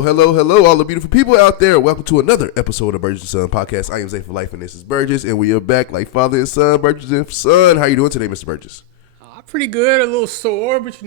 Hello, all the beautiful people out there. Welcome to another episode of Burgess&son podcast. I am Zay for Life, and this is Burgess, and we are back like father and son, Burgess&son. How you doing today, Mr. Burgess? Pretty good. A little sore, but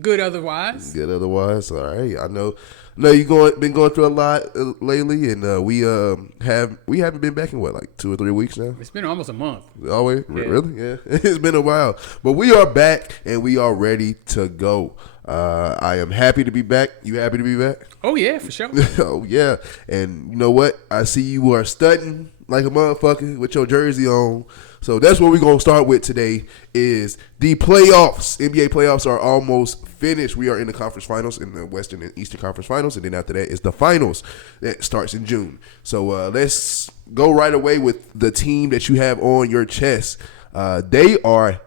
good otherwise. Good otherwise. All right. I know you been going through a lot lately, and we haven't been back in like 2 or 3 weeks now. It's been almost a month. Always? Yeah. Really? Yeah. It's been a while, but we are back and we are ready to go. I am happy to be back. You happy to be back? Oh yeah, for sure. Oh yeah. And you know what? I see you are studying like a motherfucker with your jersey on. So that's what we're going to start with today is the playoffs. NBA playoffs are almost finished. We are in the conference finals, in the Western and Eastern Conference finals. And then after that is the finals that starts in June. So let's go right away with the team that you have on your chest. They are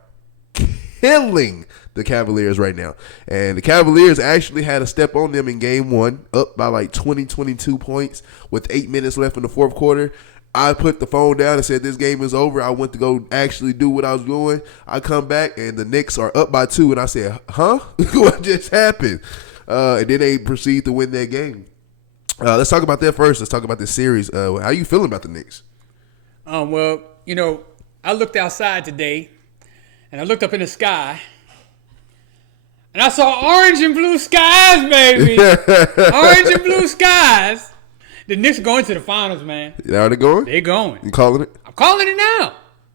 killing the Cavaliers right now. And the Cavaliers actually had a step on them in game one, up by like 22 points with 8 minutes left in the fourth quarter. I put the phone down and said, this game is over. I went to go actually do what I was doing. I come back, and the Knicks are up by 2, and I said, huh? What just happened? And then they proceed to win that game. Let's talk about that first. Let's talk about this series. How you feeling about the Knicks? Well, I looked outside today, and I looked up in the sky, and I saw orange and blue skies, baby. Orange and blue skies. The Knicks are going to the finals, man. Are they going? They're going. You calling it? I'm calling it now.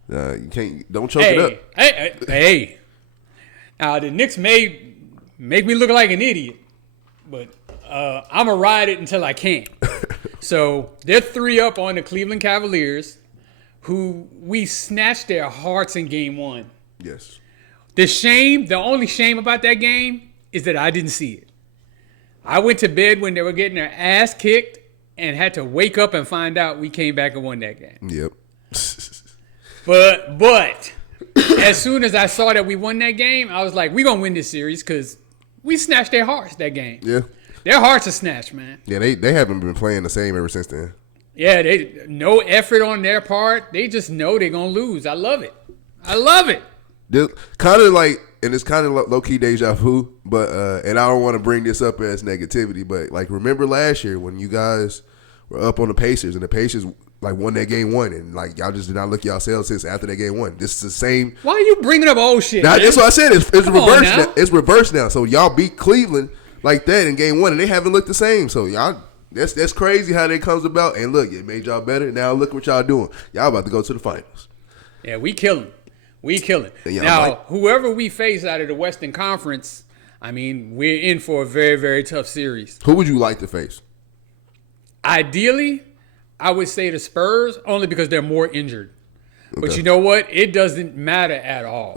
You can't. Don't choke it up. Hey. Now the Knicks may make me look like an idiot, but I'm gonna ride it until I can't. So they're 3 up on the Cleveland Cavaliers, who we snatched their hearts in game one. Yes. The only shame about that game is that I didn't see it. I went to bed when they were getting their ass kicked and had to wake up and find out we came back and won that game. Yep. But as soon as I saw that we won that game, I was like, we're going to win this series because we snatched their hearts that game. Yeah. Their hearts are snatched, man. Yeah, they haven't been playing the same ever since then. Yeah, no effort on their part. They just know they're going to lose. I love it. Kind of like, and it's kind of low-key deja vu, but and I don't want to bring this up as negativity, but like remember last year when you guys were up on the Pacers and the Pacers like won that game one, and like y'all just did not look yourselves since after that game one. This is the same. Why are you bringing up old shit? Now, that's what I said. It's reversed now. Now. It's reversed now. So y'all beat Cleveland like that in game one, and they haven't looked the same. So y'all, that's crazy how that comes about. And look, it made y'all better. Now look what y'all doing. Y'all about to go to the finals. Yeah, we killing. Yeah, now, whoever we face out of the Western Conference, I mean, we're in for a very, very tough series. Who would you like to face? Ideally, I would say the Spurs, only because they're more injured. Okay. But you know what? It doesn't matter at all.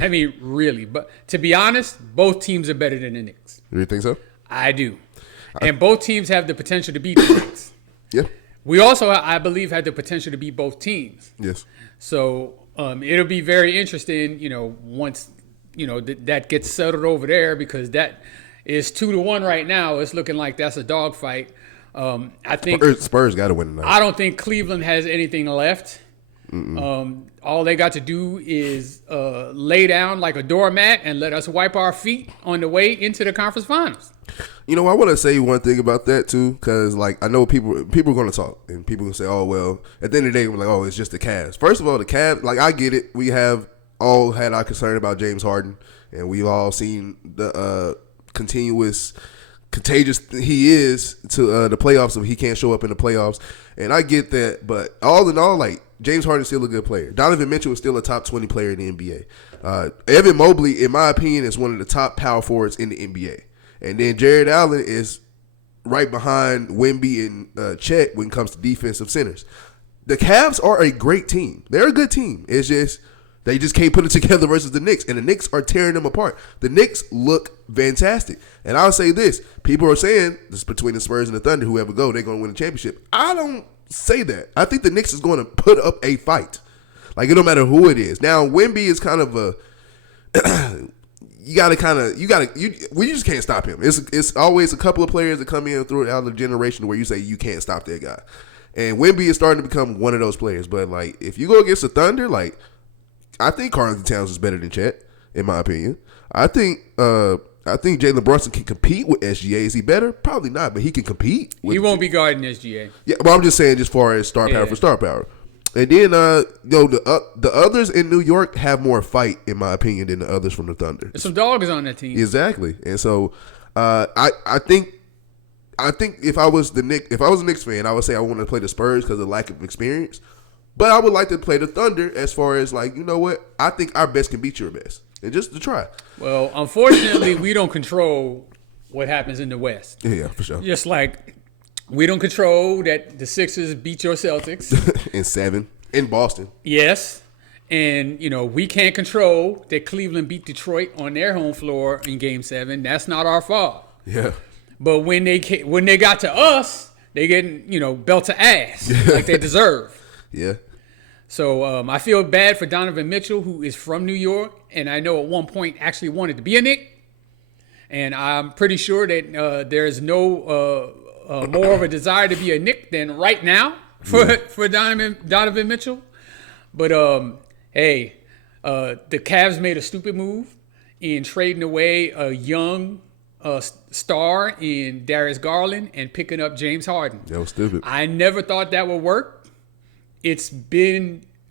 I mean, really. But to be honest, both teams are better than the Knicks. Do you think so? I do. And both teams have the potential to beat the Knicks. Yeah. We also, I believe, have the potential to beat both teams. Yes. So it'll be very interesting, once, that gets settled over there, because that is 2-1 right now. It's looking like that's a dogfight. I think Spurs got to win tonight. I don't think Cleveland has anything left. All they got to do is lay down like a doormat and let us wipe our feet on the way into the conference finals. I want to say one thing about that too, because like I know people are going to talk and people going to say, oh well, at the end of the day, we're like, oh, it's just the Cavs. First of all, the Cavs, like I get it. We have all had our concern about James Harden, and we've all seen the contagious he is to the playoffs, so he can't show up in the playoffs. And I get that, but all in all, like James Harden's still a good player. Donovan Mitchell is still a top 20 player in the NBA. Evan Mobley, in my opinion, is one of the top power forwards in the NBA. And then Jared Allen is right behind Wemby and Chet when it comes to defensive centers. The Cavs are a great team. They're a good team. It's just they just can't put it together versus the Knicks, and the Knicks are tearing them apart. The Knicks look fantastic. And I'll say this. People are saying this between the Spurs and the Thunder, whoever go, they're going to win the championship. I don't say that. I think the Knicks is going to put up a fight. Like, it don't matter who it is. Now, Wemby is kind of a we just can't stop him. It's always a couple of players that come in throughout the generation where you say you can't stop that guy. And Wemby is starting to become one of those players. But, like, if you go against the Thunder, like, I think Karl-Anthony Towns is better than Chet, in my opinion. I think I think Jalen Brunson can compete with SGA. Is he better? Probably not, but he can compete. He won't be guarding SGA. Yeah, but I'm just saying, as far as star power for star power. And then, the others in New York have more fight, in my opinion, than the others from the Thunder. There's some dogs on that team. Exactly, and so I think if I was a Knicks fan, I would say I want to play the Spurs because of lack of experience. But I would like to play the Thunder as far as like, you know what? I think our best can beat your best, and just to try. Well, unfortunately, we don't control what happens in the West. Yeah, for sure. Just like we don't control that the Sixers beat your Celtics in 7 in Boston. Yes, and we can't control that Cleveland beat Detroit on their home floor in Game 7. That's not our fault. Yeah. But when they got to us, they getting belt to ass like they deserve. Yeah. So I feel bad for Donovan Mitchell, who is from New York, and I know at one point actually wanted to be a Knick. And I'm pretty sure that there's no more of a desire to be a Knick than right now for Donovan Mitchell. But hey, the Cavs made a stupid move in trading away a young star in Darius Garland and picking up James Harden. That was stupid. I never thought that would work. It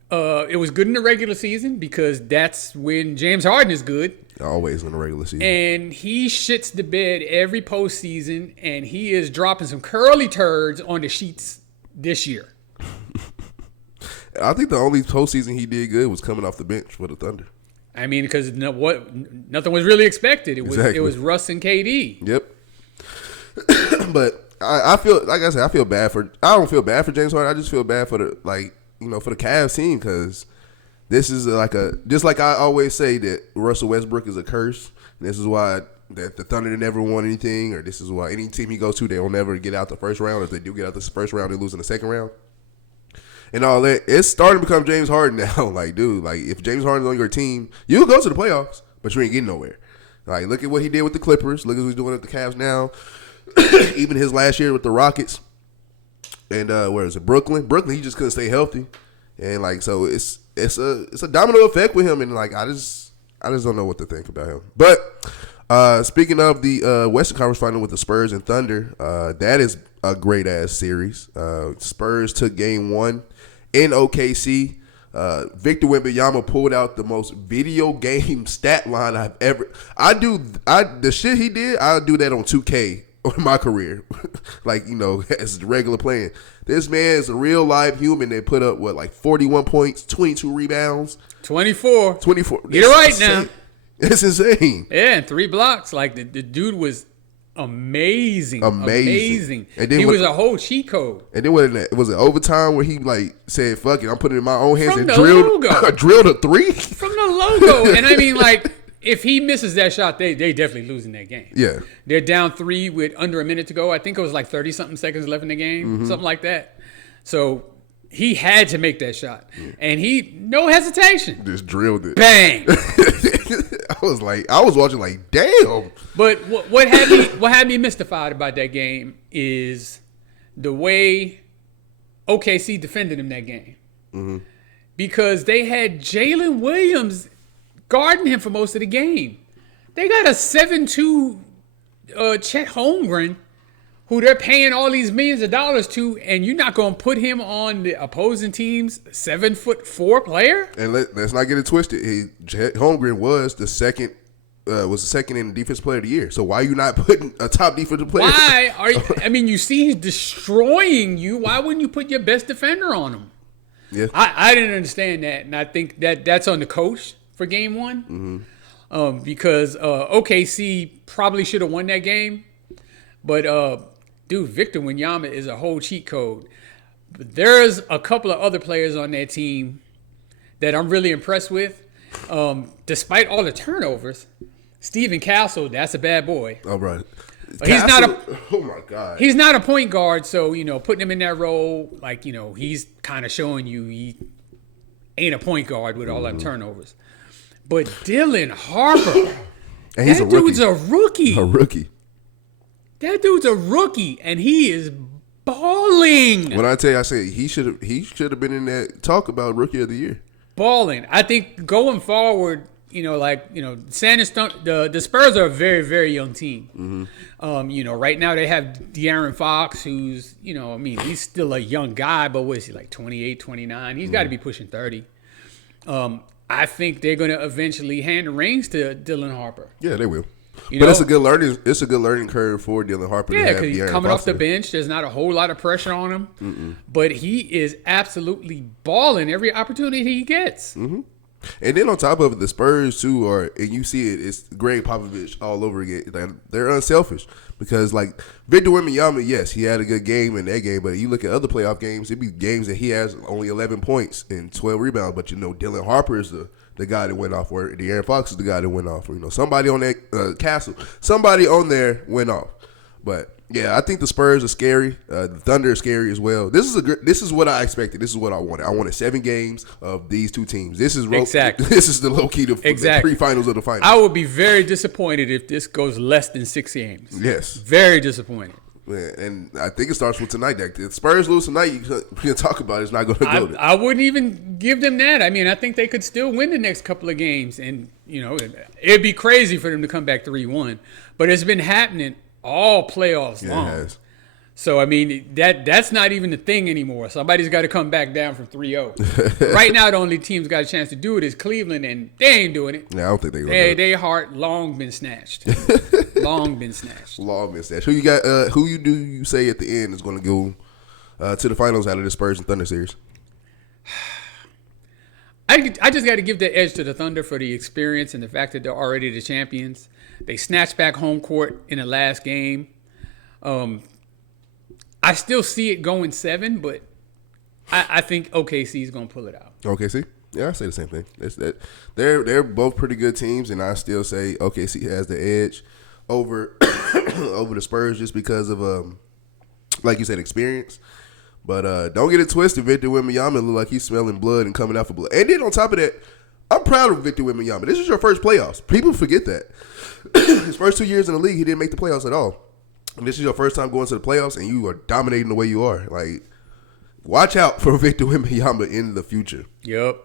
was good in the regular season because that's when James Harden is good. Always in the regular season. And he shits the bed every postseason, and he is dropping some curly turds on the sheets this year. I think the only postseason he did good was coming off the bench for the Thunder. I mean, because nothing was really expected. It was Russ and KD. Yep. But I feel, like I said, I don't feel bad for James Harden. I just feel bad for for the Cavs team, because this is just like I always say that Russell Westbrook is a curse. This is why that the Thunder never won anything, or this is why any team he goes to, they will never get out the first round. If they do get out the first round, they lose in the second round. And all that, it's starting to become James Harden now. Like, dude, if James Harden's on your team, you'll go to the playoffs, but you ain't getting nowhere. Like, look at what he did with the Clippers. Look at what he's doing at the Cavs now. Even his last year with the Rockets. And where is it? Brooklyn, he just couldn't stay healthy. And so it's a domino effect with him. And I just don't know what to think about him. But speaking of the Western Conference Final with the Spurs and Thunder, that is a great ass series. Spurs took Game 1 in OKC. Victor Wembanyama pulled out the most video game stat line I've ever. The shit he did, I'll do that on 2K in my career. As regular playing. This man is a real live human that put up 41 points, 22 rebounds, 24. Get it right now. It's insane. Yeah, and 3 blocks. The dude was amazing. And then he was a whole cheat code. And then it was an overtime where he said, "Fuck it, I'm putting it in my own hands," from and drilled a 3 from the logo. And I mean, if he misses that shot, they definitely losing that game. Yeah, they're down 3 with under a minute to go. I think it was 30 something seconds left in the game, something like that. So he had to make that shot, and he no hesitation just drilled it. Bang. I was watching damn. But what had me mystified about that game is the way OKC defended him that game, because they had Jalen Williams guarding him for most of the game. They got a 7'2" Chet Holmgren, who they're paying all these millions of dollars to, and you're not going to put him on the opposing team's 7'4" player? And let's not get it twisted. Chet Holmgren was the second in Defensive Player of the Year. So why are you not putting a top defensive player? Why are you? I mean, you see he's destroying you. Why wouldn't you put your best defender on him? Yeah, I didn't understand that, and I think that's on the coach for Game 1, because OKC probably should have won that game, but dude, Victor Wembanyama is a whole cheat code. But there's a couple of other players on that team that I'm really impressed with. Despite all the turnovers, Steven Castle, that's a bad boy. All right. But he's not oh my God. He's not a point guard, so putting him in that role, he's kind of showing you he ain't a point guard with all them turnovers. But Dylan Harper, and he's dude's a rookie. A rookie. That dude's a rookie, and he is balling. When I tell you, I say he should have been in that talk about Rookie of the Year. Balling. I think going forward, San Antonio, the Spurs are a very, very young team. Right now they have De'Aaron Fox, who's, he's still a young guy, but what is he, like 28, 29? He's got to be pushing 30. I think they're going to eventually hand the reins to Dylan Harper. Yeah, they will. It's a good learning curve for Dylan Harper. Yeah, because he's coming off the bench. There's not a whole lot of pressure on him. But he is absolutely balling every opportunity he gets. Mm-hmm. And then on top of it, the Spurs too and you see it, it's Greg Popovich all over again. They're unselfish because like Victor Wembanyama, yes, he had a good game in that game, but you look at other playoff games, it'd be games that he has only 11 points and 12 rebounds, but Dylan Harper is the guy that went off, or De'Aaron Fox is the guy that went off, or somebody on that castle, somebody on there went off. But yeah, I think the Spurs are scary. The Thunder are scary as well. This is what I expected. This is what I wanted. I wanted 7 games of these two teams. This is exactly. This is the low key the pre-finals of the finals. I would be very disappointed if this goes less than 6 games. Yes, very disappointed. Yeah, and I think it starts with tonight. If the Spurs lose tonight, you can talk about it. It's not going to go. I wouldn't even give them that. I mean, I think they could still win the next couple of games, and it'd be crazy for them to come back 3-1. But it's been happening all playoffs long. It has. So, I mean, that's not even the thing anymore. Somebody's got to come back down from 3-0. Right now, the only team's got a chance to do it is Cleveland, and they ain't doing it. Yeah, I don't think they're going to do it. Their heart long been snatched. Long been snatched. Who you got? Who you say at the end is going to go to the finals out of the Spurs and Thunder series? I just got to give the edge to the Thunder for the experience and the fact that they're already the champions. They snatched back home court in the last game. I still see it going 7, but I think OKC is going to pull it out. OKC? Yeah, I say the same thing. They're both pretty good teams, and I still say OKC has the edge over over the Spurs just because of like you said, experience. But don't get it twisted. Victor Wembanyama look like he's smelling blood and coming out for blood. And then on top of that, I'm proud of Victor Wembanyama. This is your first playoffs. People forget that. His first 2 years in the league, he didn't make the playoffs at all. And this is your first time going to the playoffs, and you are dominating the way you are. Like, watch out for Victor Wembanyama in the future. Yep.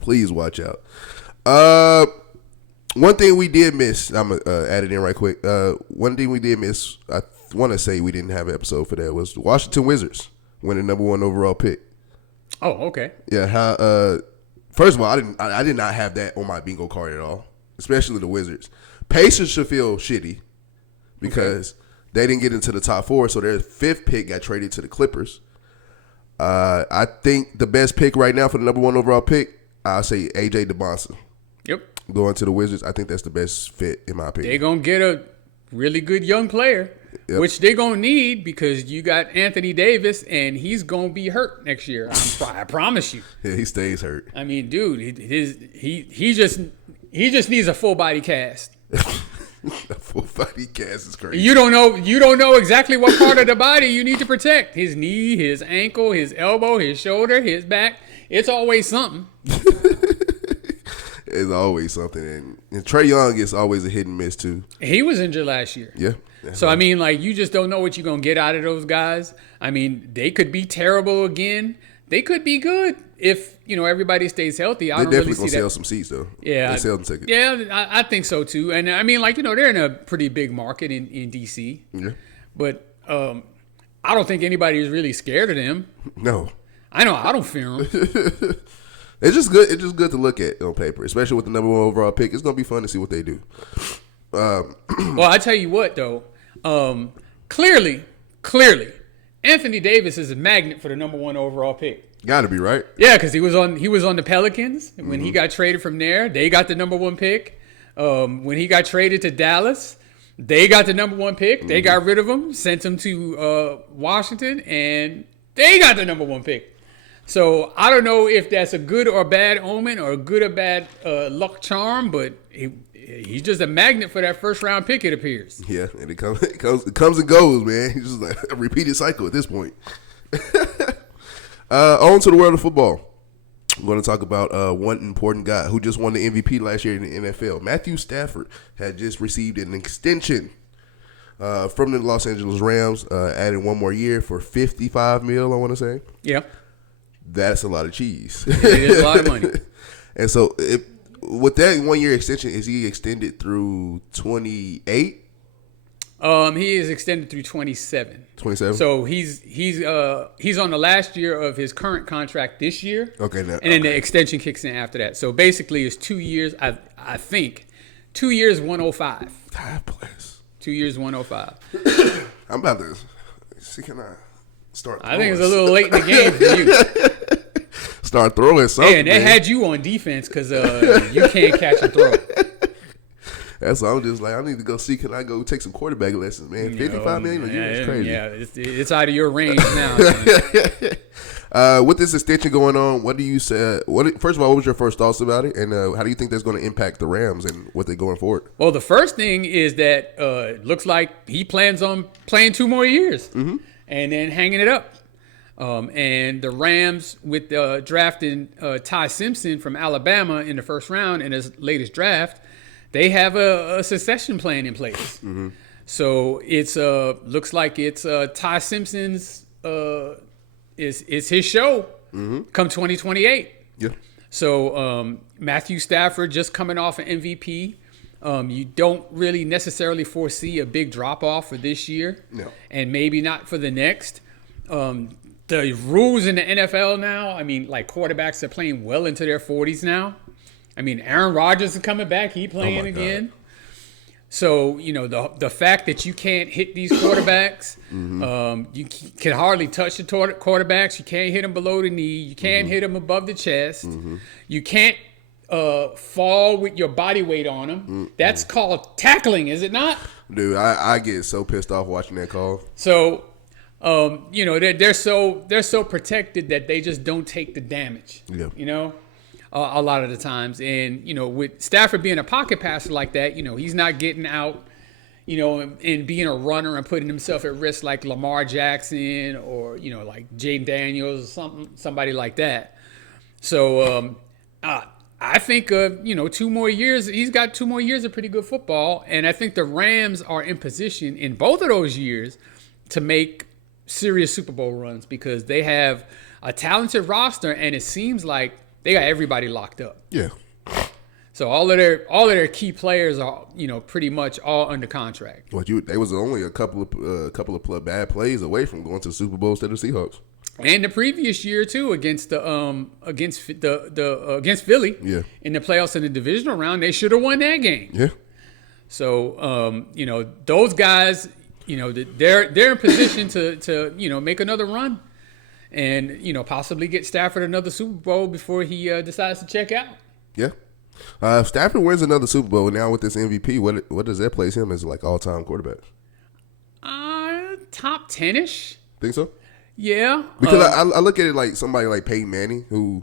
Please watch out. One thing we did miss, I'm going to add it in right quick. One thing we did miss, I want to say we didn't have an episode for that, was the Washington Wizards winning number 1 overall pick. Oh, okay. Yeah, first of all, I did not have that on my bingo card at all, especially the Wizards. Pacers should feel shitty because they didn't get into the top 4, so their 5th pick got traded to the Clippers. I think the best pick right now for the number 1 overall pick, I'll say AJ DeBonsa. Yep. Going to the Wizards, I think that's the best fit in my opinion. They're going to get a really good young player, which they're going to need because you got Anthony Davis, and he's going to be hurt next year. I promise you. Yeah, he stays hurt. I mean, dude, he just needs a full body cast. A full body cast is crazy. You don't know exactly what part of the body you need to protect. His knee, his ankle, his elbow, his shoulder, his back. It's always something. It's always something. And Trae Young is always a hit and miss too. He was injured last year. Yeah. So, I mean, like, you just don't know what you're going to get out of those guys. I mean, they could be terrible again. They could be good if, everybody stays healthy. I don't really see that. They're definitely going to sell some seats, though. Yeah. They sell them tickets. Yeah, I think so, too. And, I mean, like, they're in a pretty big market in D.C. Yeah. But I don't think anybody is really scared of them. No. I know. I don't fear them. It's just good. It's just good to look at on paper, especially with the number 1 overall pick. It's going to be fun to see what they do. Well, I tell you what, though. Clearly, Anthony Davis is a magnet for the number 1 overall pick. Got to be, right? Yeah, because he was on the Pelicans when he got traded from there. They got the number 1 pick. When he got traded to Dallas, they got the number 1 pick. They got rid of him, sent him to Washington, and they got the number 1 pick. So I don't know if that's a good or bad omen or a good or bad luck charm, but he's just a magnet for that first round pick, it appears. Yeah, and it comes and goes, man. He's just like a repeated cycle at this point. On to the world of football. I'm going to talk about one important guy who just won the MVP last year in the NFL. Matthew Stafford had just received an extension from the Los Angeles Rams, added 1 more year for $55 million, I want to say. Yeah. That's a lot of cheese. It is a lot of money. And so with that 1 year extension, is he extended through 28? He is extended through 27. 27. So he's on the last year of his current contract this year. Okay, and then the extension kicks in after that. So basically, it's 2 years. I think 2 years, 105. God bless. 2 years, 105. I'm about to see. Can I start? I think it's a little late in the game for you. Start throwing something. And they had you on defense because you can't catch and throw. That's why I'm just like, I need to go see. Can I go take some quarterback lessons, man? $55 million a year is crazy. Yeah, it's out of your range now. With this extension going on, what do you say? First of all, what was your first thoughts about it, and how do you think that's going to impact the Rams and what they're going forward? Well, the first thing is that it looks like he plans on playing 2 more years and then hanging it up. And the Rams, with drafting Ty Simpson from Alabama in the first round in his latest draft, they have a succession plan in place. So it's looks like it's Ty Simpson's is his show come 2028. Yeah. So Matthew Stafford just coming off an MVP. You don't really necessarily foresee a big drop off for this year, and maybe not for the next. The rules in the NFL now, I mean, like quarterbacks are playing well into their 40s now. I mean, Aaron Rodgers is coming back. He playing again. So, you know, the fact that you can't hit these quarterbacks, you can hardly touch the quarterbacks. You can't hit them below the knee. You can't hit them above the chest. You can't fall with your body weight on them. That's called tackling, is it not? Dude, I get so pissed off watching that call. So, you know, they're so protected that they just don't take the damage. Yeah. You know? A lot of the times. And, you know, with Stafford being a pocket passer like that, you know, he's not getting out, you know, and being a runner and putting himself at risk like Lamar Jackson or, you know, like Jaden Daniels or somebody like that. So I think, you know, 2 more years, he's got 2 more years of pretty good football. And I think the Rams are in position in both of those years to make serious Super Bowl runs because they have a talented roster and it seems like they got everybody locked up. Yeah. So all of their key players are, you know, pretty much all under contract. They was only a couple of bad plays away from going to the Super Bowl instead of Seahawks. And the previous year too, against against Philly, in the playoffs in the divisional round, they should have won that game. Yeah. So you know, those guys, you know, they're in position to you know, make another run. And, you know, possibly get Stafford another Super Bowl before he decides to check out. Yeah. If Stafford wins another Super Bowl now with this MVP, what does that place him as like all-time quarterback? Top 10-ish. Think so? Yeah. Because I look at it like somebody like Peyton Manning who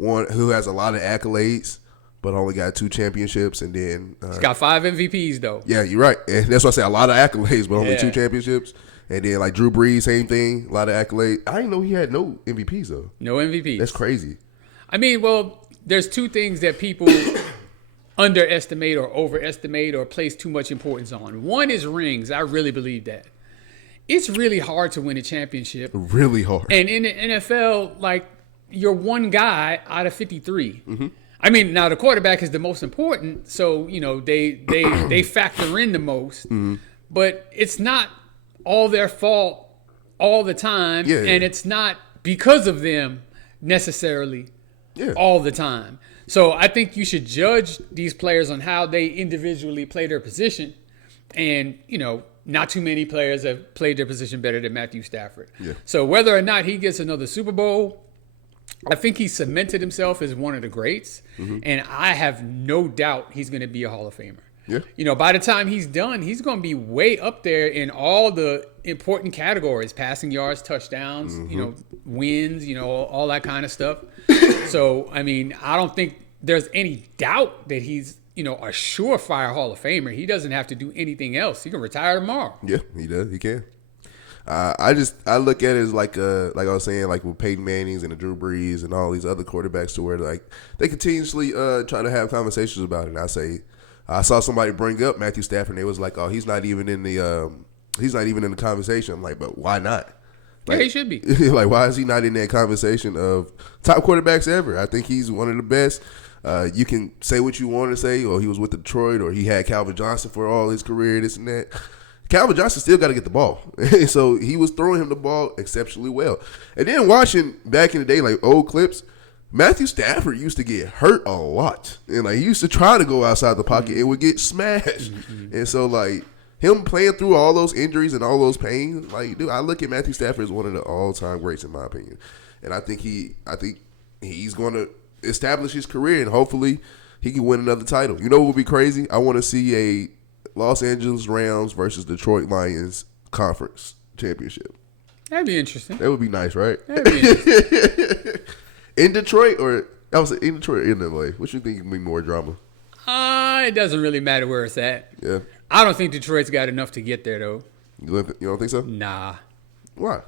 has a lot of accolades but only got 2 championships and then he's got 5 MVPs though. Yeah, you're right. And that's why I say a lot of accolades but only 2 championships. And then, like, Drew Brees, same thing. A lot of accolades. I didn't know he had no MVPs, though. No MVPs. That's crazy. I mean, well, there's 2 things that people underestimate or overestimate or place too much importance on. One is rings. I really believe that. It's really hard to win a championship. Really hard. And in the NFL, like, you're one guy out of 53. I mean, now the quarterback is the most important, so, you know, they factor in the most. But it's not all their fault all the time, and it's not because of them necessarily all the time. So I think you should judge these players on how they individually play their position, and, you know, not too many players have played their position better than Matthew Stafford. So whether or not he gets another Super Bowl, I think he cemented himself as one of the greats, and I have no doubt he's going to be a Hall of Famer. Yeah. You know, by the time he's done, he's going to be way up there in all the important categories, passing yards, touchdowns, you know, wins, you know, all that kind of stuff. So, I mean, I don't think there's any doubt that he's, you know, a surefire Hall of Famer. He doesn't have to do anything else. He can retire tomorrow. Yeah, he does. He can. I look at it as like I was saying, like with Peyton Manning's and the Drew Brees and all these other quarterbacks to where like they continuously try to have conversations about it. And I saw somebody bring up Matthew Stafford and they was like, oh, he's not even in the conversation. I'm like, but why not? Like, yeah, he should be. Like, why is he not in that conversation of top quarterbacks ever? I think he's one of the best. You can say what you want to say, or he was with Detroit, or he had Calvin Johnson for all his career, this and that. Calvin Johnson still got to get the ball. So he was throwing him the ball exceptionally well. And then watching back in the day, like old clips, Matthew Stafford used to get hurt a lot. And like he used to try to go outside the pocket and would get smashed. And so like him playing through all those injuries and all those pains, like dude, I look at Matthew Stafford as one of the all-time greats in my opinion. And I think he's going to establish his career and hopefully he can win another title. You know what would be crazy? I want to see a Los Angeles Rams versus Detroit Lions conference championship. That'd be interesting. That would be nice, right? That'd be interesting. In Detroit or I was in Detroit or in LA? What you think would be more drama? It doesn't really matter where it's at. Yeah. I don't think Detroit's got enough to get there though. You don't think so? Nah. Why?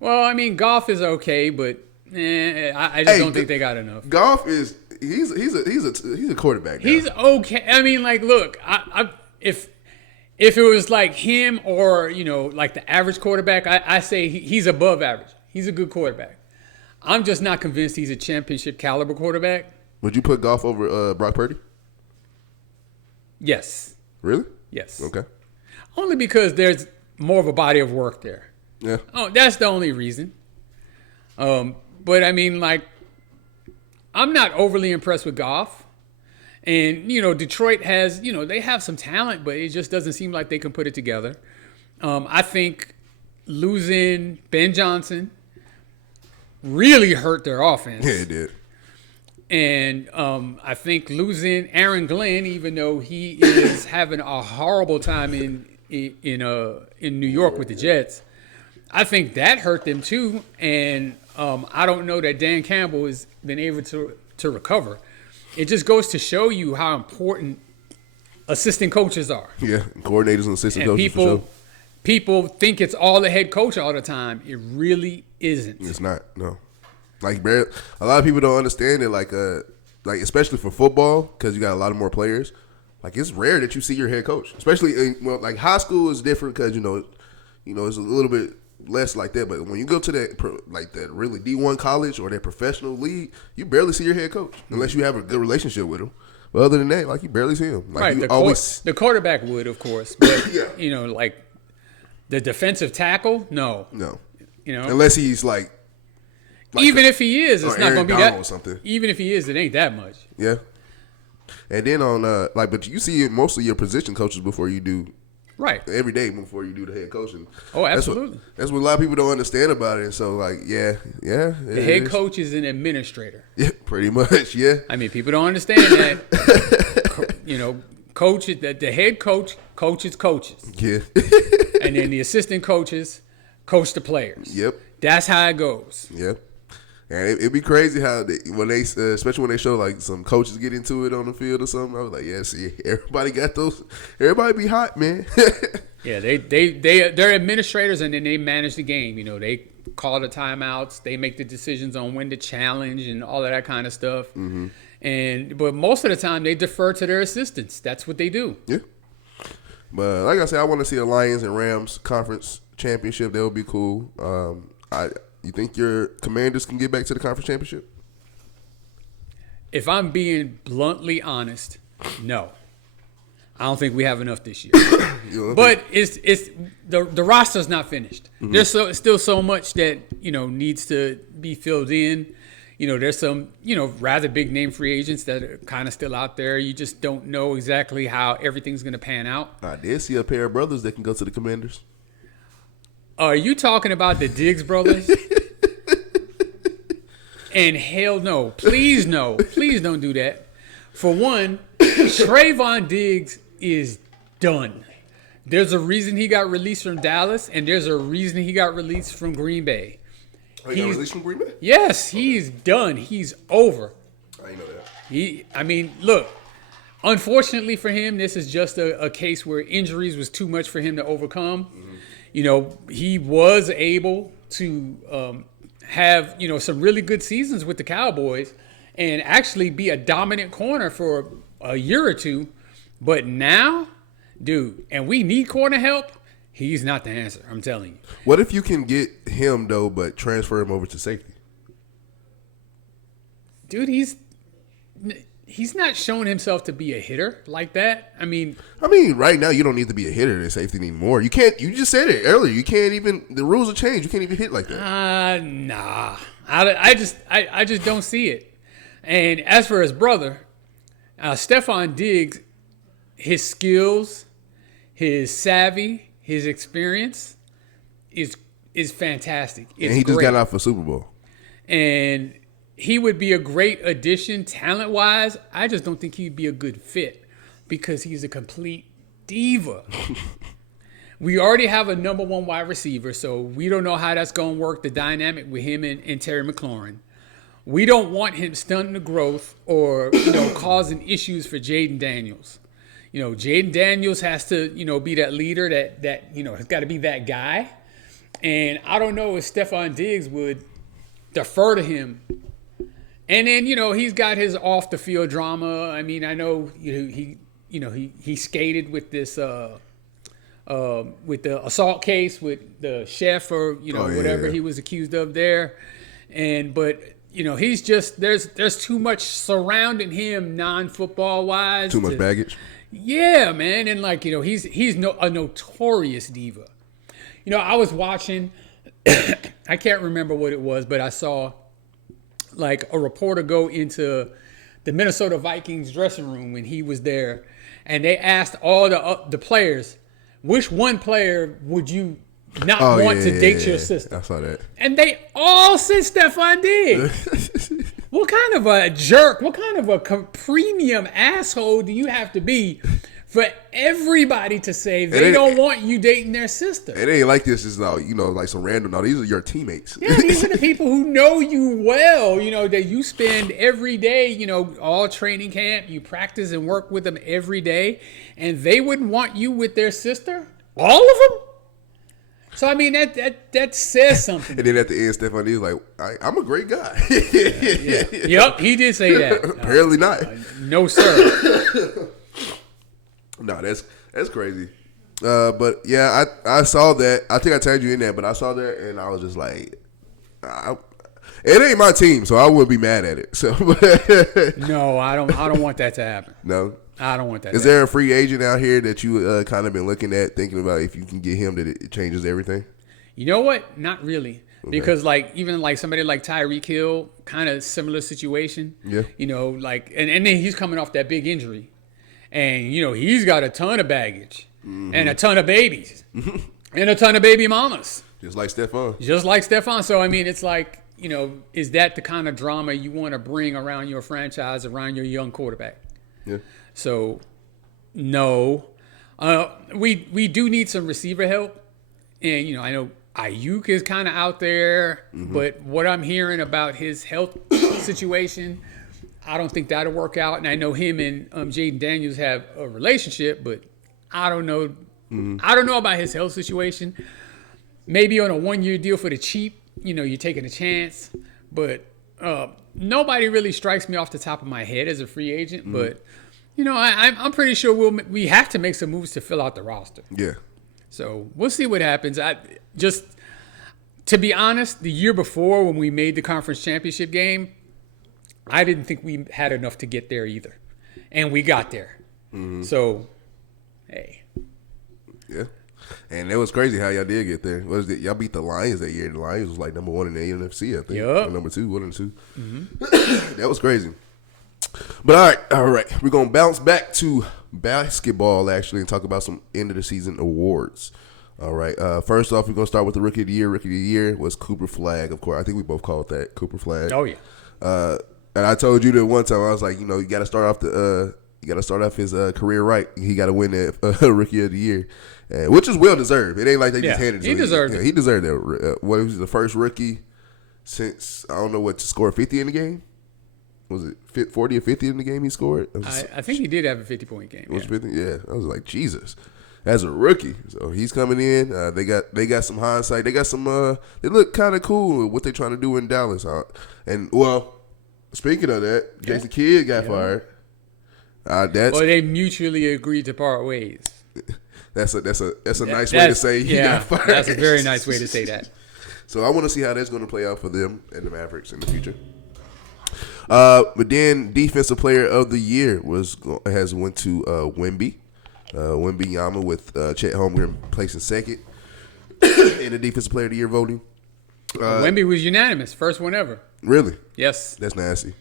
Well, I mean, Goff is okay, but I just don't think they got enough. Goff is he's a quarterback now. He's okay. I mean, like, look, if it was like him or like the average quarterback, I say he's above average. He's a good quarterback. I'm just not convinced he's a championship caliber quarterback. Would you put Goff over Brock Purdy? Yes. Really? Yes. Okay. Only because there's more of a body of work there. Yeah. Oh, that's the only reason. But I mean, like, I'm not overly impressed with Goff. And, Detroit has, they have some talent, but it just doesn't seem like they can put it together. I think losing Ben Johnson really hurt their offense. Yeah, it did. And I think losing Aaron Glenn, even though he is having a horrible time in New York with the Jets, I think that hurt them too. And I don't know that Dan Campbell has been able to recover. It just goes to show you how important assistant coaches are. Yeah, coordinators and assistant coaches people, for sure. People think it's all the head coach all the time. It really isn't. It's not. No. Like, a lot of people don't understand it. Like especially for football, because you got a lot of more players. Like, it's rare that you see your head coach, especially like high school is different because it's a little bit less like that. But when you go to that really D1 college or that professional league, you barely see your head coach unless you have a good relationship with him. But other than that, like, you barely see him. Like, right. The quarterback would, of course, but yeah. Like the defensive tackle, no. Unless he's like even if he is, it's not going to be that. Or something. Even if he is, it ain't that much. Yeah. And then on but you see most of your position coaches before you do. Right. Every day before you do the head coaching. Oh, absolutely. That's what a lot of people don't understand about it. And so, like, yeah. The head coach is an administrator. Yeah, pretty much, yeah. I mean, people don't understand that. Coach, the head coach coaches coaches. Yeah. And then the assistant coaches coach the players. Yep. That's how it goes. Yep. And it'd be crazy how especially when they show like some coaches get into it on the field or something. I was like, yeah, see, everybody got those. Everybody be hot, man. Yeah, they're administrators and then they manage the game. They call the timeouts, they make the decisions on when to challenge and all of that kind of stuff. Mm-hmm. But most of the time they defer to their assistants. That's what they do. Yeah. But like I said, I want to see a Lions and Rams conference championship. That would be cool. You think your Commanders can get back to the conference championship? If I'm being bluntly honest, no. I don't think we have enough this year. But it's the roster's not finished. Mm-hmm. There's still so much that needs to be filled in. There's some rather big name free agents that are kind of still out there. You just don't know exactly how everything's going to pan out. I did see a pair of brothers that can go to the Commanders. Are you talking about the Diggs brothers? And hell no. Please no. Please don't do that. For one, Trayvon Diggs is done. There's a reason he got released from Dallas, and there's a reason he got released from Green Bay. Oh, he got released from Green Bay? Yes, he's done. He's over. I didn't know that. Look, unfortunately for him, this is just a case where injuries was too much for him to overcome. Mm-hmm. He was able to have, some really good seasons with the Cowboys and actually be a dominant corner for a year or two. But now, dude, and we need corner help, he's not the answer, I'm telling you. What if you can get him, though, but transfer him over to safety? Dude, he's not shown himself to be a hitter like that. I mean, right now you don't need to be a hitter at safety anymore. You can't. You just said it earlier. You can't even. The rules have changed. You can't even hit like that. Nah. I just don't see it. And as for his brother, Stephon Diggs, his skills, his savvy, his experience is fantastic. It's and he just great. got out for Super Bowl. And he would be a great addition talent-wise. I just don't think he'd be a good fit because he's a complete diva. We already have a number one wide receiver, so we don't know how that's going to work, the dynamic with him and Terry McLaurin. We don't want him stunting the growth or, causing issues for Jaden Daniels. Jaden Daniels has to, be that leader that has got to be that guy. And I don't know if Stephon Diggs would defer to him. And then, he's got his off the field drama. I mean, I know he skated with this with the assault case with the chef or whatever he was accused of there. But he's just there's too much surrounding him non-football wise. Too much baggage. Yeah, man, and he's a notorious diva. I was watching. I can't remember what it was, but I saw a reporter go into the Minnesota Vikings dressing room when he was there, and they asked all the players, which one player would you not want to date your sister? I saw that. And they all said Stephon Diggs. What kind of a jerk, what kind of a premium asshole do you have to be for everybody to say they don't want you dating their sister? It ain't like this is like some random. No, these are your teammates. Yeah, these are the people who know you well, that you spend every day, all training camp, you practice and work with them every day, and they wouldn't want you with their sister? All of them? So, I mean, that says something. And then at the end, Stephon Diggs was like, I'm a great guy. Yeah. Yep, he did say that. Apparently not. No, sir. No, that's crazy. But yeah, I saw that. I think I tagged you in there, but I saw that and I was just like, it ain't my team, so I wouldn't be mad at it. So no, I don't want that to happen. No, I don't want that. Is there a free agent out here that you kind of been looking at, thinking about if you can get him that it changes everything? You know what? Not really. Okay. Because even somebody like Tyreek Hill, kind of similar situation. Yeah. And then he's coming off that big injury. And, he's got a ton of baggage and a ton of babies and a ton of baby mamas. Just like Stephon. So, I mean, it's is that the kind of drama you want to bring around your franchise, around your young quarterback? Yeah. So, no. We do need some receiver help. And, I know Ayuk is kind of out there. But what I'm hearing about his health situation, I don't think that'll work out. And I know him and Jaden Daniels have a relationship, but I don't know. I don't know about his health situation. Maybe on a 1-year deal for the cheap, you're taking a chance. But nobody really strikes me off the top of my head as a free agent. But, I'm pretty sure we have to make some moves to fill out the roster. Yeah. So we'll see what happens. To be honest, the year before when we made the conference championship game, I didn't think we had enough to get there either. And we got there. So, hey. Yeah. And it was crazy how y'all did get there. Y'all beat the Lions that year. The Lions was number 1 in the NFC, I think. Yep. Or number 2, 1 and 2. That was crazy. But all right. We're going to bounce back to basketball, actually, and talk about some end-of-the-season awards. All right. First off, we're going to start with the Rookie of the Year. Rookie of the Year was Cooper Flagg, of course. I think we both called that Cooper Flagg. Oh, yeah. And I told you that one time. I was like, you got to start off his career right. He got to win that Rookie of the Year, which is well deserved. It ain't like they just handed it to him. He deserved it. He deserved that. He was the first rookie since I don't know what to score 50 in the game. Was it 40 or 50 in the game he scored? I think he did have a 50-point game. Was 50? Yeah. I was like, Jesus. As a rookie, so he's coming in. They got some hindsight. They got some. They look kind of cool with what they're trying to do in Dallas. Speaking of that, Jason Kidd got fired. They mutually agreed to part ways. That's a nice way to say he got fired. That's a very nice way to say that. So I want to see how that's going to play out for them and the Mavericks in the future. But then defensive player of the year has went to Wemby. Wembanyama with Chet Holmgren placing second in the defensive player of the year voting. Wemby was unanimous, first one ever. Really? Yes. That's nasty.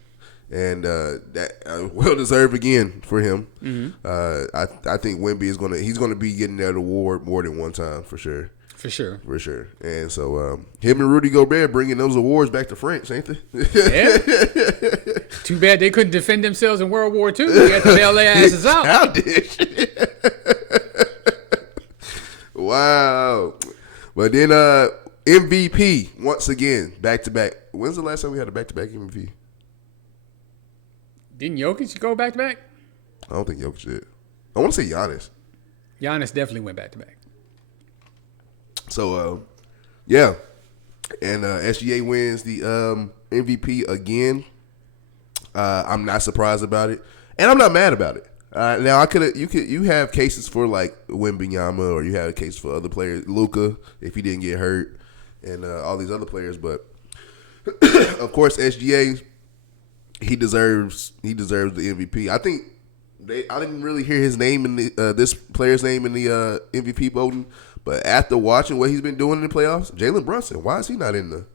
And that well deserved again for him. Mm-hmm. I think Wemby he's gonna be getting that award more than one time for sure. For sure. And so him and Rudy Gobert bringing those awards back to France, ain't they? Yeah. Too bad they couldn't defend themselves in World War II. They had to bail their asses out. How did Wow. But then MVP once again, back to back. When's the last time we had a back to back MVP? Didn't Jokic go back to back? I don't think Jokic did. I want to say Giannis. Giannis definitely went back to back. So, yeah. And SGA wins the MVP again. I'm not surprised about it. And I'm not mad about it. Now, you have cases for like Wembanyama, or you have cases for other players. Luka, if he didn't get hurt, and all these other players. But, of course, SGA, he deserves the MVP. I think I didn't really hear his name in the this player's name in the MVP voting. But after watching what he's been doing in the playoffs, Jalen Brunson, why is he not even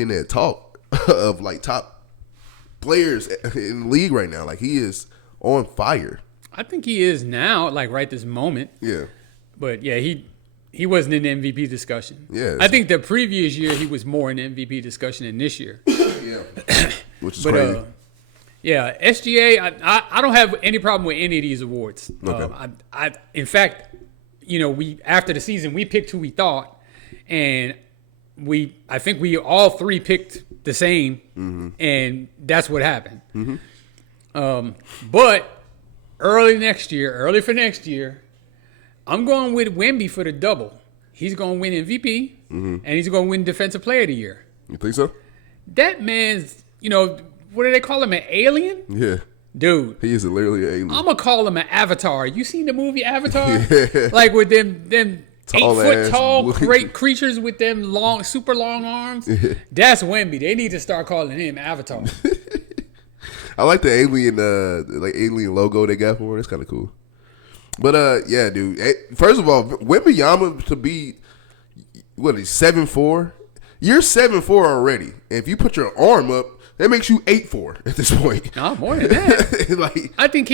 in that talk of like top players in the league right now? Like, he is on fire. I think he is now, like right this moment. Yeah. But yeah, he wasn't in the MVP discussion. Yeah. I think the previous year he was more in the MVP discussion than this year. Yeah. Which is crazy. Yeah, SGA, I don't have any problem with any of these awards. Okay. In fact, we after the season we picked who we thought, and I think we all three picked the same, mm-hmm. and that's what happened. Mm-hmm. But early for next year, I'm going with Wemby for the double. He's going to win MVP, mm-hmm. and he's going to win Defensive Player of the Year. You think so? That man's, what do they call him, an alien? Yeah. Dude. He is literally an alien. I'm going to call him an avatar. You seen the movie Avatar? Yeah. Like with them 8-foot tall great creatures with them super long arms? Yeah. That's Wemby. They need to start calling him Avatar. I like the alien logo they got for it. It's kind of cool. But, yeah, dude. First of all, Wembanyama to be, what is 7'4"? You're 7'4" already. And if you put your arm up, that makes you 8'4" at this point. No, more than that. I think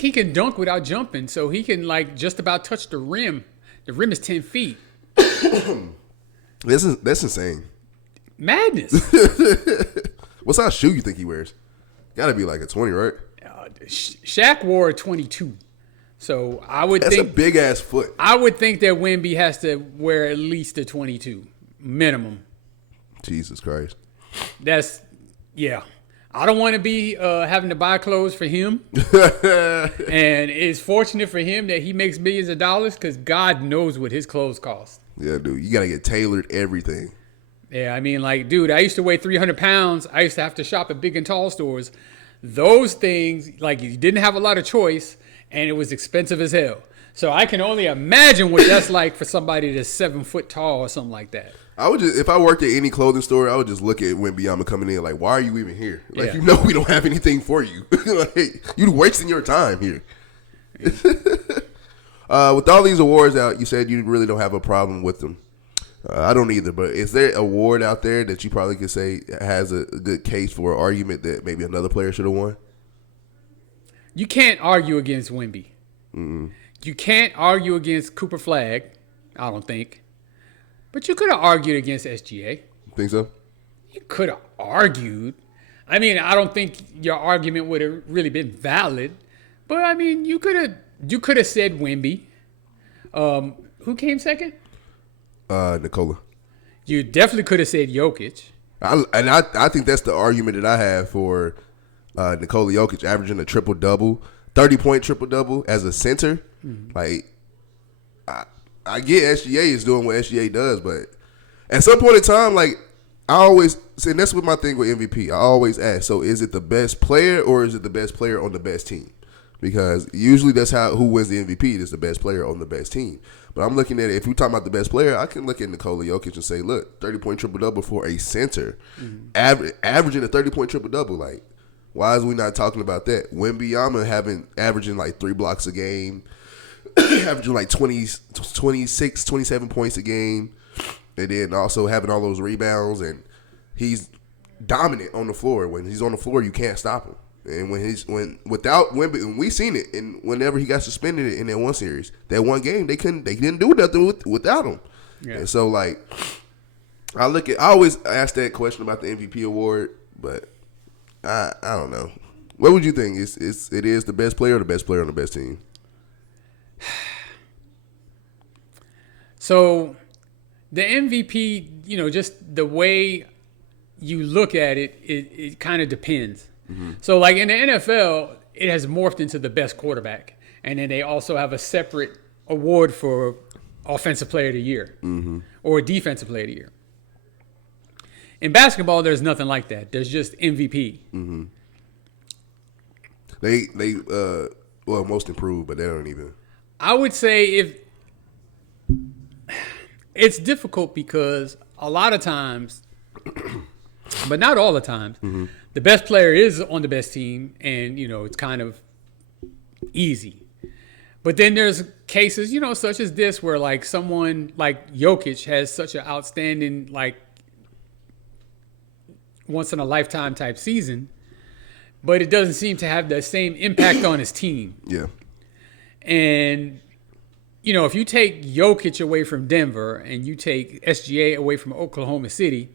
he can dunk without jumping, so he can just about touch the rim. The rim is 10 feet. That's insane. Madness. What size shoe you think he wears? Gotta be like a 20, right? Shaq wore a 22. So I would think that's a big ass foot. I would think that Wemby has to wear at least a 22 minimum. Jesus Christ. Yeah. I don't want to be having to buy clothes for him. And it's fortunate for him that he makes millions of dollars, because God knows what his clothes cost. Yeah, dude. You got to get tailored everything. Yeah, I mean, dude, I used to weigh 300 pounds. I used to have to shop at big and tall stores. Those things, you didn't have a lot of choice, and it was expensive as hell. So I can only imagine what that's like for somebody that's 7 foot tall or something like that. I would just, if I worked at any clothing store, I would just look at Wembanyama coming in like, why are you even here? Like, we don't have anything for you. You're wasting your time here. With all these awards out, you said you really don't have a problem with them. I don't either, but is there an award out there that you probably could say has a good case for an argument that maybe another player should have won? You can't argue against Wemby. Mm-mm. You can't argue against Cooper Flagg, I don't think. But you could have argued against SGA. Think so? You could have argued. I mean, I don't think your argument would have really been valid. But, I mean, you could have said Wemby. Who came second? Nikola. You definitely could have said Jokic. I think that's the argument that I have for Nikola Jokic averaging a triple-double, 30-point triple-double as a center. Mm-hmm. I get SGA is doing what SGA does, but at some point in time, I always – and that's what my thing with MVP. I always ask, so is it the best player or is it the best player on the best team? because usually that's who wins the MVP is the best player on the best team. But I'm looking at it. If we're talking about the best player, I can look at Nikola Jokic and say, look, 30-point triple-double for a center. Averaging a 30-point triple-double. Like, why is we not talking about that? Wembanyama averaging like 3 blocks a game, averaging like 26, 27 points a game, and then also having all those rebounds, and he's dominant on the floor. When he's on the floor, you can't stop him. And without Wemby, and we seen it, and whenever he got suspended in that one series, that one game, they didn't do nothing without him. Yeah. And so like, I always ask that question about the MVP award, but I don't know. What would you think? It is the best player or the best player on the best team? So the MVP, just the way you look at it, it kind of depends. So, like in the NFL, it has morphed into the best quarterback. And then they also have a separate award for Offensive Player of the Year or Defensive Player of the Year. In basketball, there's nothing like that. There's just MVP. They most improved, but they don't even. I would say if it's difficult because a lot of times, but not all the times, the best player is on the best team, and, it's kind of easy. But then there's cases, such as this where, like, someone like Jokic has such an outstanding, like, once-in-a-lifetime type season, but it doesn't seem to have the same impact on his team. Yeah. And, if you take Jokic away from Denver and you take SGA away from Oklahoma City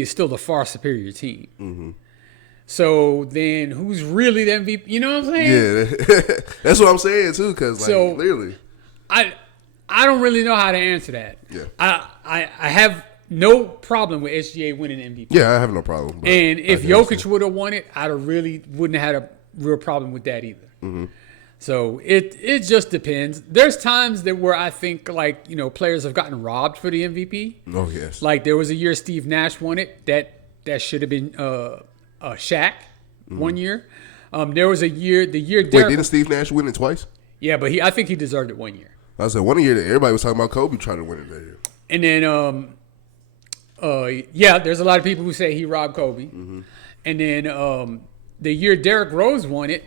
is still the far superior team. So then who's really the MVP? You know what I'm saying? Yeah. That's what I'm saying, too, because, clearly. I don't really know how to answer that. Yeah. I have no problem with SGA winning MVP. Yeah, I have no problem. And if Jokic would have won it, wouldn't have had a real problem with that either. So it just depends. There's times where I think, like, players have gotten robbed for the MVP. Oh, yes. Like, there was a year Steve Nash won it. That should have been Shaq 1 year. There was the year Derek. Wait, didn't Steve Nash win it twice? Yeah, but I think he deserved it 1 year. I said 1 year that everybody was talking about Kobe trying to win it that year. And then, there's a lot of people who say he robbed Kobe. And then the year Derrick Rose won it,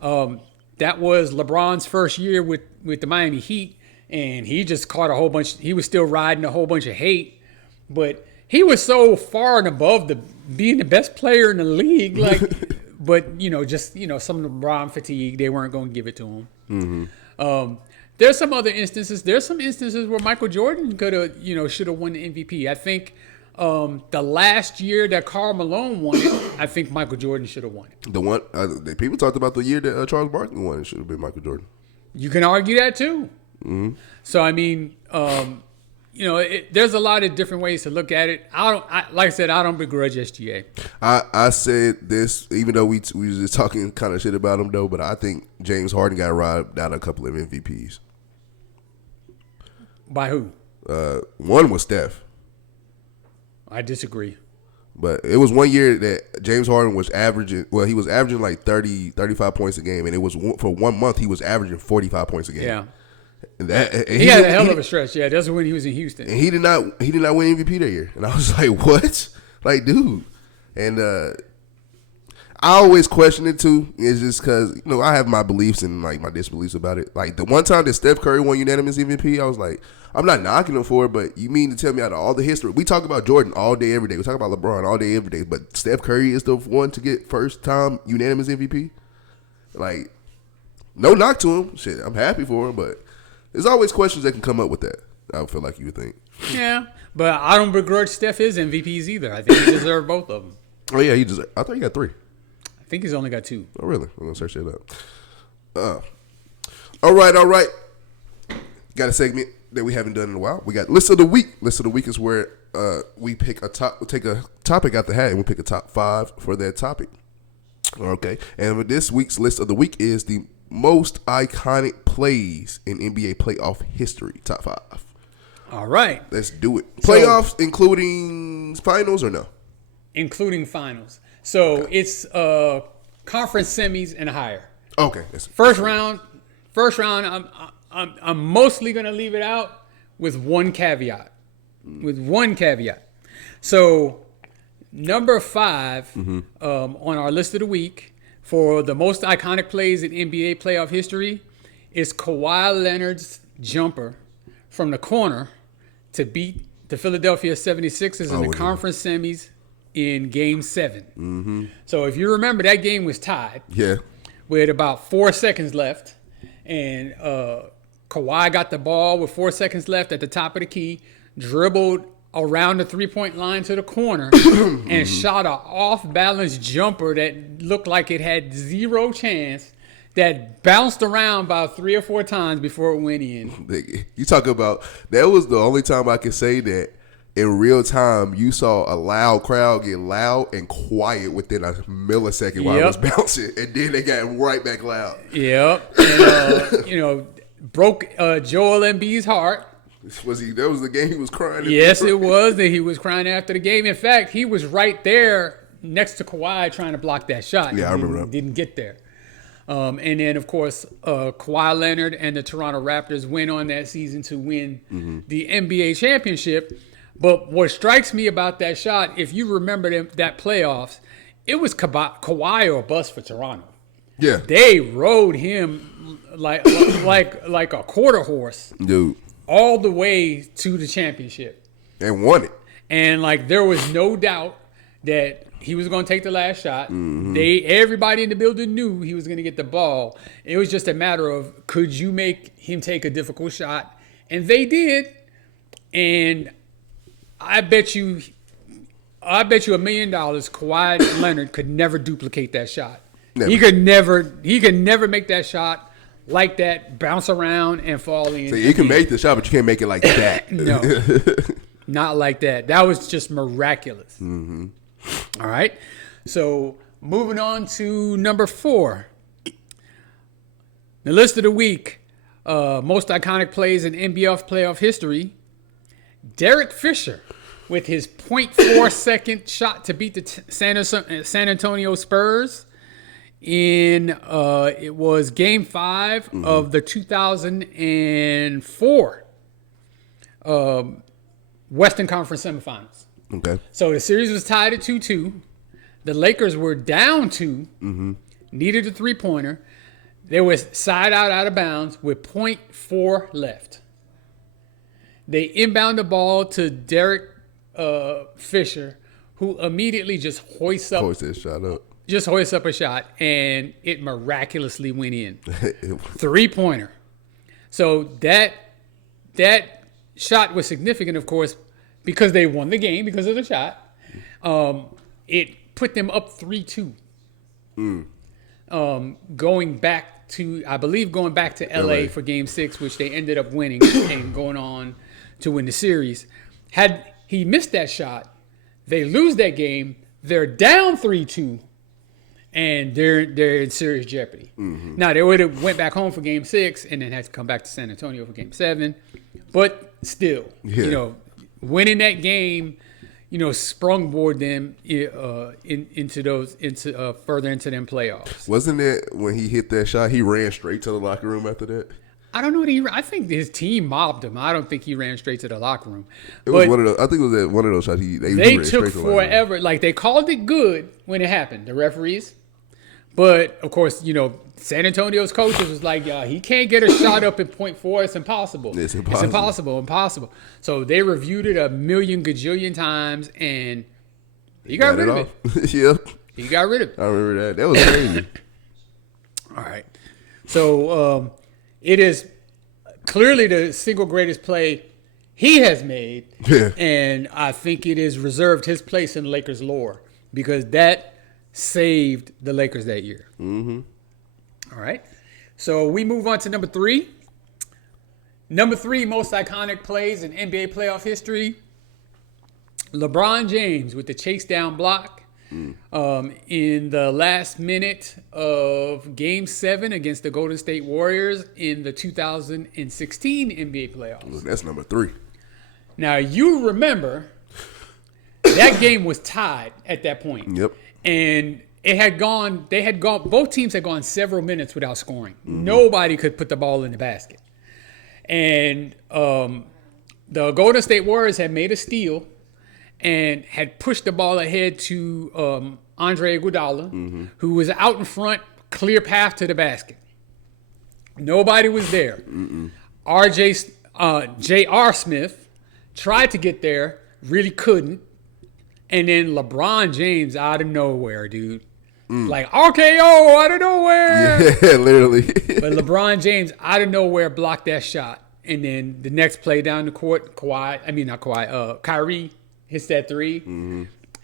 that was LeBron's first year with the Miami Heat, and he just caught a whole bunch. He was still riding a whole bunch of hate, but he was so far and above being the best player in the league. Like, but some of LeBron fatigue, they weren't going to give it to him. There's some other instances. There's some instances where Michael Jordan could have, should have won the MVP. I think the last year that Karl Malone won it, I think Michael Jordan should have won it. The one people talked about the year that Charles Barkley won, it should have been Michael Jordan. You can argue that too. So I mean, there's a lot of different ways to look at it. Like I said, I don't begrudge SGA. I said this, even though we was just talking kind of shit about him though, but I think James Harden got robbed out of a couple of MVPs. By who? One was Steph. I disagree. But it was 1 year that James Harden was averaging, he was averaging like 30, 35 points a game. And it was for 1 month, he was averaging 45 points a game. Yeah. And he had a hell of a stretch. Yeah, that's when he was in Houston. And he did not win MVP that year. And I was like, what? Like, dude. And I always question it too. It's just because, I have my beliefs and like my disbeliefs about it. Like the one time that Steph Curry won unanimous MVP, I was like, I'm not knocking him for it, but you mean to tell me out of all the history, we talk about Jordan all day, every day. We talk about LeBron all day, every day, but Steph Curry is the one to get first time unanimous MVP? Like, no knock to him. Shit, I'm happy for him, but there's always questions that can come up with that. I would feel like you would think. Yeah, but I don't begrudge Steph his MVPs either. I think he deserved both of them. Oh, yeah, I thought he got 3. I think he's only got 2. Oh, really? I'm going to search that up. All right. Got a segment that we haven't done in a while. We got List of the Week. List of the Week is where we take a topic out the hat and we pick a top 5 for that topic. Okay. And with this week's List of the Week is the most iconic plays in NBA playoff history. Top 5. All right. Let's do it. Playoffs including finals or no? Including finals. So okay. It's conference semis and higher. Okay. First round. I'm mostly gonna leave it out with one caveat. So number 5 on our list of the week for the most iconic plays in NBA playoff history is Kawhi Leonard's jumper from the corner to beat the Philadelphia 76ers in the conference semis in Game 7. So if you remember, that game was tied. Yeah. With about 4 seconds left. And Kawhi got the ball with 4 seconds left at the top of the key, dribbled around the three-point line to the corner, and shot an off-balance jumper that looked like it had zero chance, that bounced around about 3 or 4 times before it went in. You talk about, that was the only time I could say that in real time you saw a loud crowd get loud and quiet within a millisecond while it was bouncing, and then they got right back loud. Yep. And, broke Joel Embiid's heart. That was the game he was crying? Yes, it was. That he was crying after the game. In fact, he was right there next to Kawhi trying to block that shot. Yeah, I remember that. Didn't get there. And then, of course, Kawhi Leonard and the Toronto Raptors went on that season to win the NBA championship. But what strikes me about that shot, if you remember that playoffs, it was Kawhi or bust for Toronto. Yeah. They rode him like a quarter horse. Dude. All the way to the championship. And won it. And there was no doubt that he was going to take the last shot. Everybody in the building knew he was going to get the ball. It was just a matter of, could you make him take a difficult shot? And they did. And I bet you $1 million Kawhi Leonard could never duplicate that shot. Never. He could never make that shot like that, bounce around and fall in. So you can make the shot, but you can't make it like that. No, not like that. That was just miraculous. All right. So moving on to number 4. The list of the week, most iconic plays in NBA playoff history. Derek Fisher with his 0.4 second shot to beat the San Antonio Spurs in it was Game 5 of the 2004 Western Conference semifinals. Okay. So the series was tied at 2-2. The Lakers were down 2, needed a three-pointer. They were side out of bounds with 0.4 left. They inbound the ball to Derek Fisher, who immediately just hoists up a shot, and it miraculously went in. Three-pointer. So that shot was significant, of course, because they won the game because of the shot. It put them up 3-2. Going back to LA for Game 6, which they ended up winning and going on to win the series. Had he missed that shot, they lose that game. They're down 3-2. And they're in serious jeopardy. Now, they would have went back home for Game 6 and then had to come back to San Antonio for Game 7. But still, winning that game, sprungboard them into further into them playoffs. Wasn't it when he hit that shot, he ran straight to the locker room after that? I don't know I think his team mobbed him. I don't think he ran straight to the locker room. It was one of those. I think it was one of those shots. They took forever. They called it good when it happened, the referees. But, of course, San Antonio's coaches was like, he can't get a shot up in 0.4. It's impossible. It's impossible. So they reviewed it a million gajillion times, and he got rid of it. Yep. He got rid of it. I remember that. That was crazy. All right. So it is clearly the single greatest play he has made. Yeah. And I think it has reserved his place in Lakers lore because that saved the Lakers that year. All right. So we move on to number 3. Number 3 most iconic plays in NBA playoff history. LeBron James with the chase down block in the last minute of Game 7 against the Golden State Warriors in the 2016 NBA playoffs. That's number 3. Now, you remember that game was tied at that point. Yep. And both teams had gone several minutes without scoring. Nobody could put the ball in the basket. And the Golden State Warriors had made a steal and had pushed the ball ahead to Andre Iguodala, who was out in front, clear path to the basket. Nobody was there. J.R. Smith tried to get there, really couldn't. And then LeBron James out of nowhere, dude. Like RKO out of nowhere. Yeah, literally. But LeBron James out of nowhere blocked that shot. And then the next play down the court, Kyrie hits that three.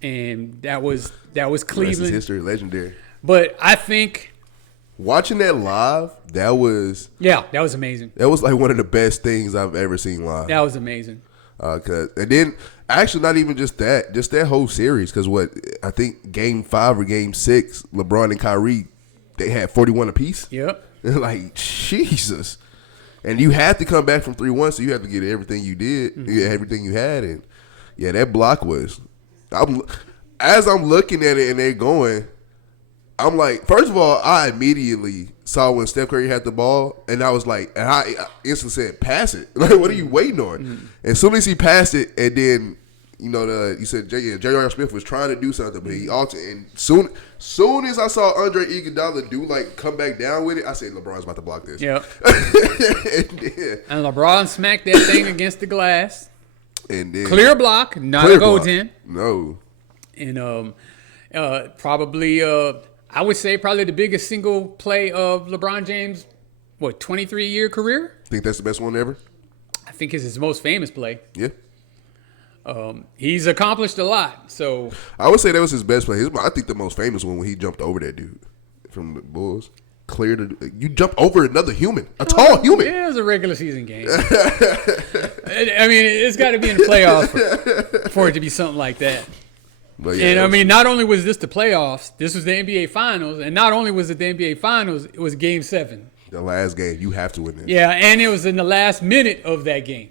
And that was Cleveland. History, legendary. But I think watching that live, that was amazing. That was like one of the best things I've ever seen live. That was amazing. And then actually not even just that whole series. Because I think Game 5 or Game 6, LeBron and Kyrie, they had 41 apiece. Yep. Like Jesus. And you had to come back from 3-1, so you had to get everything you did, everything you had, and yeah, that block was. As I'm looking at it and they're going, I'm like, first of all, I immediately saw when Steph Curry had the ball, and I was like, and I instantly said, "Pass it!" Like, what are you waiting on? And as soon as he passed it, and then you said J.R. Smith was trying to do something, but he altered. And soon as I saw Andre Iguodala come back down with it, I said, LeBron's about to block this. Yep. And LeBron smacked that thing against the glass. And then clear block, not a goaltend. No. And probably, I would say probably the biggest single play of LeBron James' 23-year career. Think that's the best one ever? I think it's his most famous play. Yeah. He's accomplished a lot, so I would say that was his best play. I think the most famous one when he jumped over that dude from the Bulls. You jump over another human, a tall human. Yeah, it was a regular season game. I mean, it's got to be in the playoffs for it to be something like that. But yeah, and I mean, not only was this the playoffs, this was the NBA Finals, and not only was it the NBA Finals, it was Game 7. The last game, you have to win this. Yeah, and it was in the last minute of that game,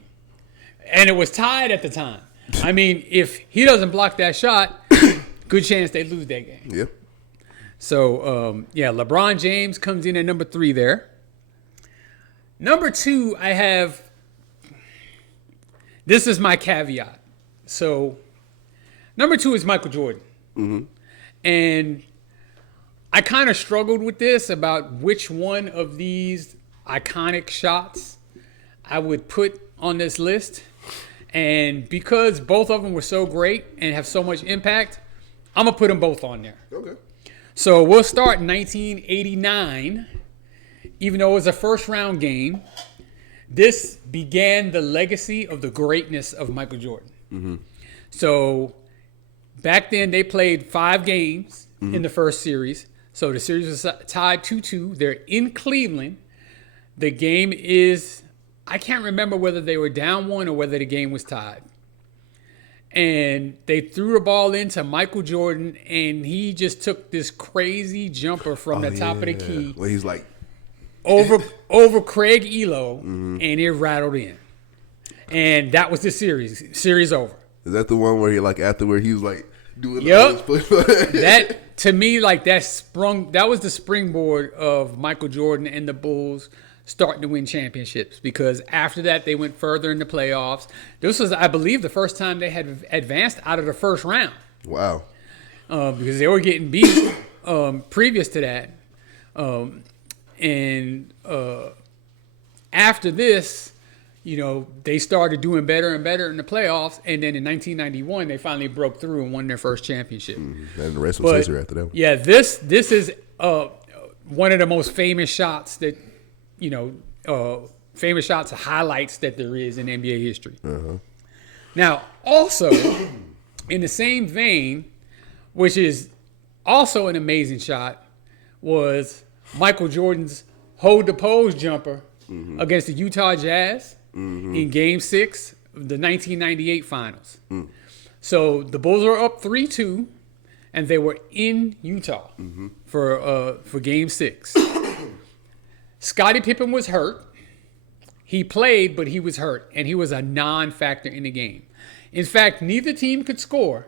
and it was tied at the time. I mean, if he doesn't block that shot, good chance they lose that game. Yeah. So, LeBron James comes in at number 3 there. Number 2, I have – this is my caveat. So, number 2 is Michael Jordan. And I kind of struggled with this about which one of these iconic shots I would put on this list. And because both of them were so great and have so much impact, I'm going to put them both on there. Okay. So we'll start in 1989. Even though it was a first-round game, this began the legacy of the greatness of Michael Jordan. So back then they played 5 games in the first series. So the series was tied 2-2. They're in Cleveland. The game is, I can't remember whether they were down 1 or whether the game was tied. And they threw the ball into Michael Jordan, and he just took this crazy jumper from the top of the key. Well, he's like over Craig Elo, and it rattled in. And that was the series. Series over. Is that the one where he afterward he was like doing that to me, like that was the springboard of Michael Jordan and the Bulls starting to win championships, because after that they went further in the playoffs. This was, I believe, the first time they had advanced out of the first round. Wow. Because they were getting beat previous to that. And after this, they started doing better and better in the playoffs. And then in 1991, they finally broke through and won their first championship. And the rest was history after that. Yeah, this is one of the most famous shots that, famous shots, highlights that there is in NBA history. Now, also, in the same vein, which is also an amazing shot, was Michael Jordan's hold the pose jumper against the Utah Jazz in Game 6 of the 1998 Finals. So the Bulls were up 3-2, and they were in Utah for Game 6. Scottie Pippen was hurt. He played, but he was hurt, and he was a non-factor in the game. In fact, neither team could score.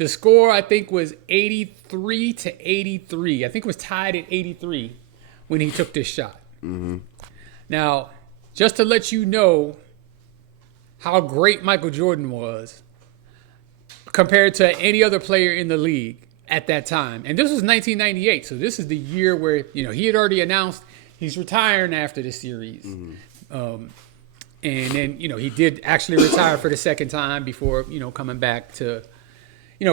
The score, I think, was 83-83. I think it was tied at 83 when he took this shot. Mm-hmm. Now, just to let you know how great Michael Jordan was compared to any other player in the league at that time. And this was 1998, so this is the year where, he had already announced he's retiring after the series. Mm-hmm. And then, he did actually retire for the second time before, coming back to,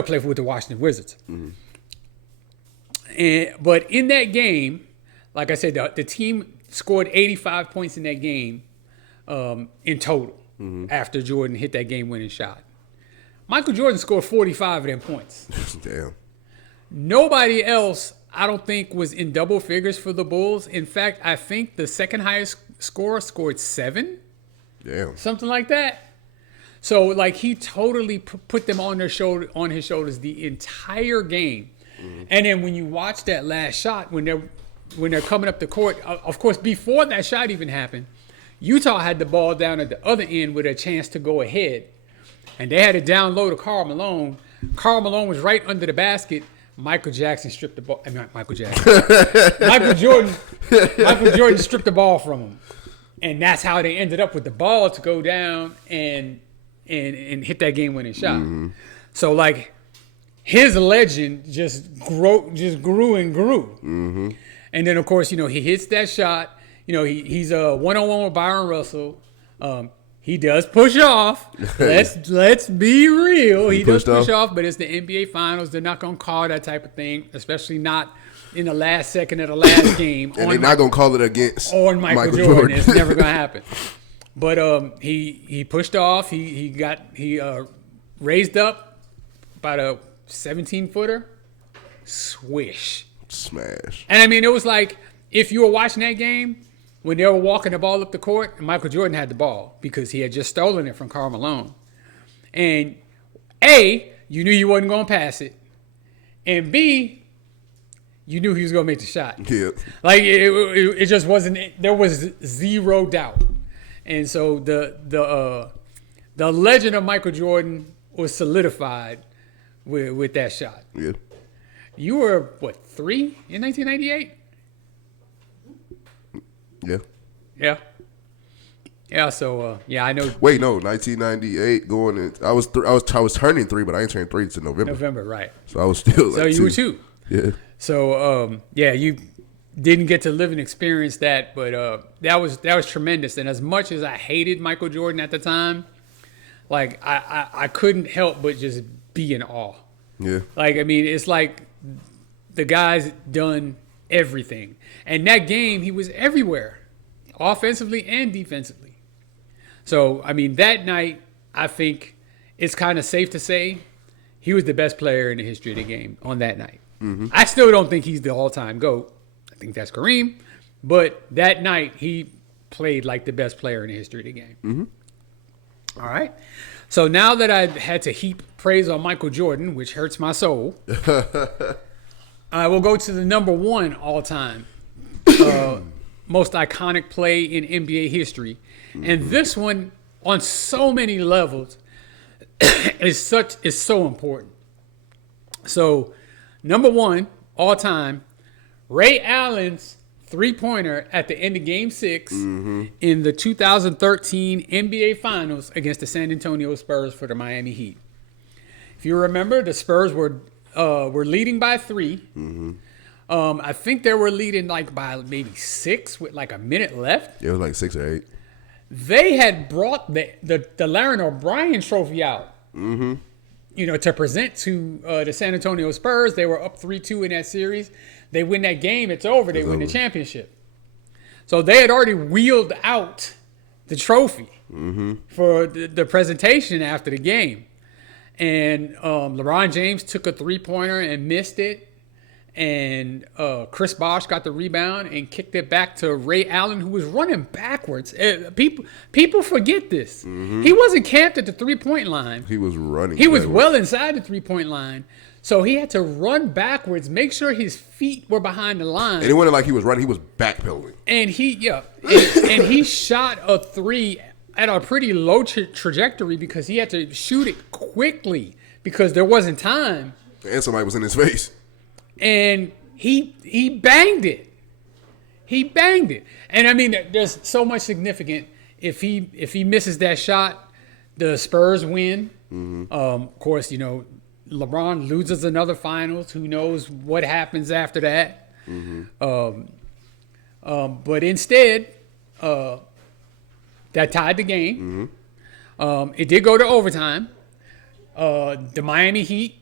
play with the Washington Wizards. Mm-hmm. But in that game, like I said, the team scored 85 points in that game in total after Jordan hit that game-winning shot. Michael Jordan scored 45 of them points. Damn. Nobody else, I don't think, was in double figures for the Bulls. In fact, I think the second highest scorer scored 7. Damn. Something like that. So, he totally put them on his shoulders the entire game. Mm-hmm. And then when you watch that last shot, when they're coming up the court, of course, before that shot even happened, Utah had the ball down at the other end with a chance to go ahead. And they had it down low to Karl Malone. Karl Malone was right under the basket. Michael Jackson stripped the ball. Michael Jackson. Michael Jordan stripped the ball from him. And that's how they ended up with the ball to go down and hit that game-winning shot. Mm-hmm. So, his legend just grew and grew. Mm-hmm. And then, of course, he hits that shot. He's a one-on-one with Byron Russell. He does push off. Let's be real. He does push off, but it's the NBA Finals. They're not going to call that type of thing, especially not in the last second of the last game. And they're not going to call it against Michael Jordan. It's never going to happen. But he pushed off. He raised up about a 17-footer. Swish. Smash. And, it was like if you were watching that game, when they were walking the ball up the court, Michael Jordan had the ball because he had just stolen it from Karl Malone. And A, you knew you wasn't going to pass it. And B, you knew he was going to make the shot. Yeah. It just wasn't, there was zero doubt. And so the legend of Michael Jordan was solidified with that shot. Yeah. You were, 3 in 1998? Yeah. Yeah. Yeah. So I know. Wait, no, 1998 going in. I was turning 3, but I ain't turned 3 until November. November, right? So I was still. So you were 2. Yeah. So you didn't get to live and experience that, but that was tremendous. And as much as I hated Michael Jordan at the time, I couldn't help but just be in awe. Yeah. It's like the guy's done everything. And that game, he was everywhere, offensively and defensively. So, that night, I think it's kind of safe to say he was the best player in the history of the game on that night. Mm-hmm. I still don't think he's the all-time GOAT. I think that's Kareem. But that night, he played like the best player in the history of the game. Mm-hmm. All right. So now that I've had to heap praise on Michael Jordan, which hurts my soul, I will go to the number 1 all-time most iconic play in NBA history. Mm-hmm. And this one, on so many levels, is so important. So, number 1 all-time, Ray Allen's three-pointer at the end of Game 6 in the 2013 NBA Finals against the San Antonio Spurs for the Miami Heat. If you remember, the Spurs were leading by 3. Mm-hmm. I think they were leading by maybe 6 with a minute left. Yeah, it was 6 or 8. They had brought the Larry O'Brien trophy out, to present to the San Antonio Spurs. They were up 3-2 in that series. They win that game, it's over. They win the championship. So they had already wheeled out the trophy for the presentation after the game. And LeBron James took a three-pointer and missed it. And Chris Bosh got the rebound and kicked it back to Ray Allen, who was running backwards. People forget this. Mm-hmm. He wasn't camped at the three-point line. He was running. He was well inside the three-point line. So he had to run backwards, make sure his feet were behind the line. And it wasn't like he was running. He was backpedaling. And he shot a 3 at a pretty low trajectory because he had to shoot it quickly because there wasn't time. And somebody was in his face. And he banged it. He banged it. And I mean, there's so much significant. If he misses that shot, the Spurs win. Of course, LeBron loses another finals. Who knows what happens after that? But instead, that tied the game. It did go to overtime. The Miami Heat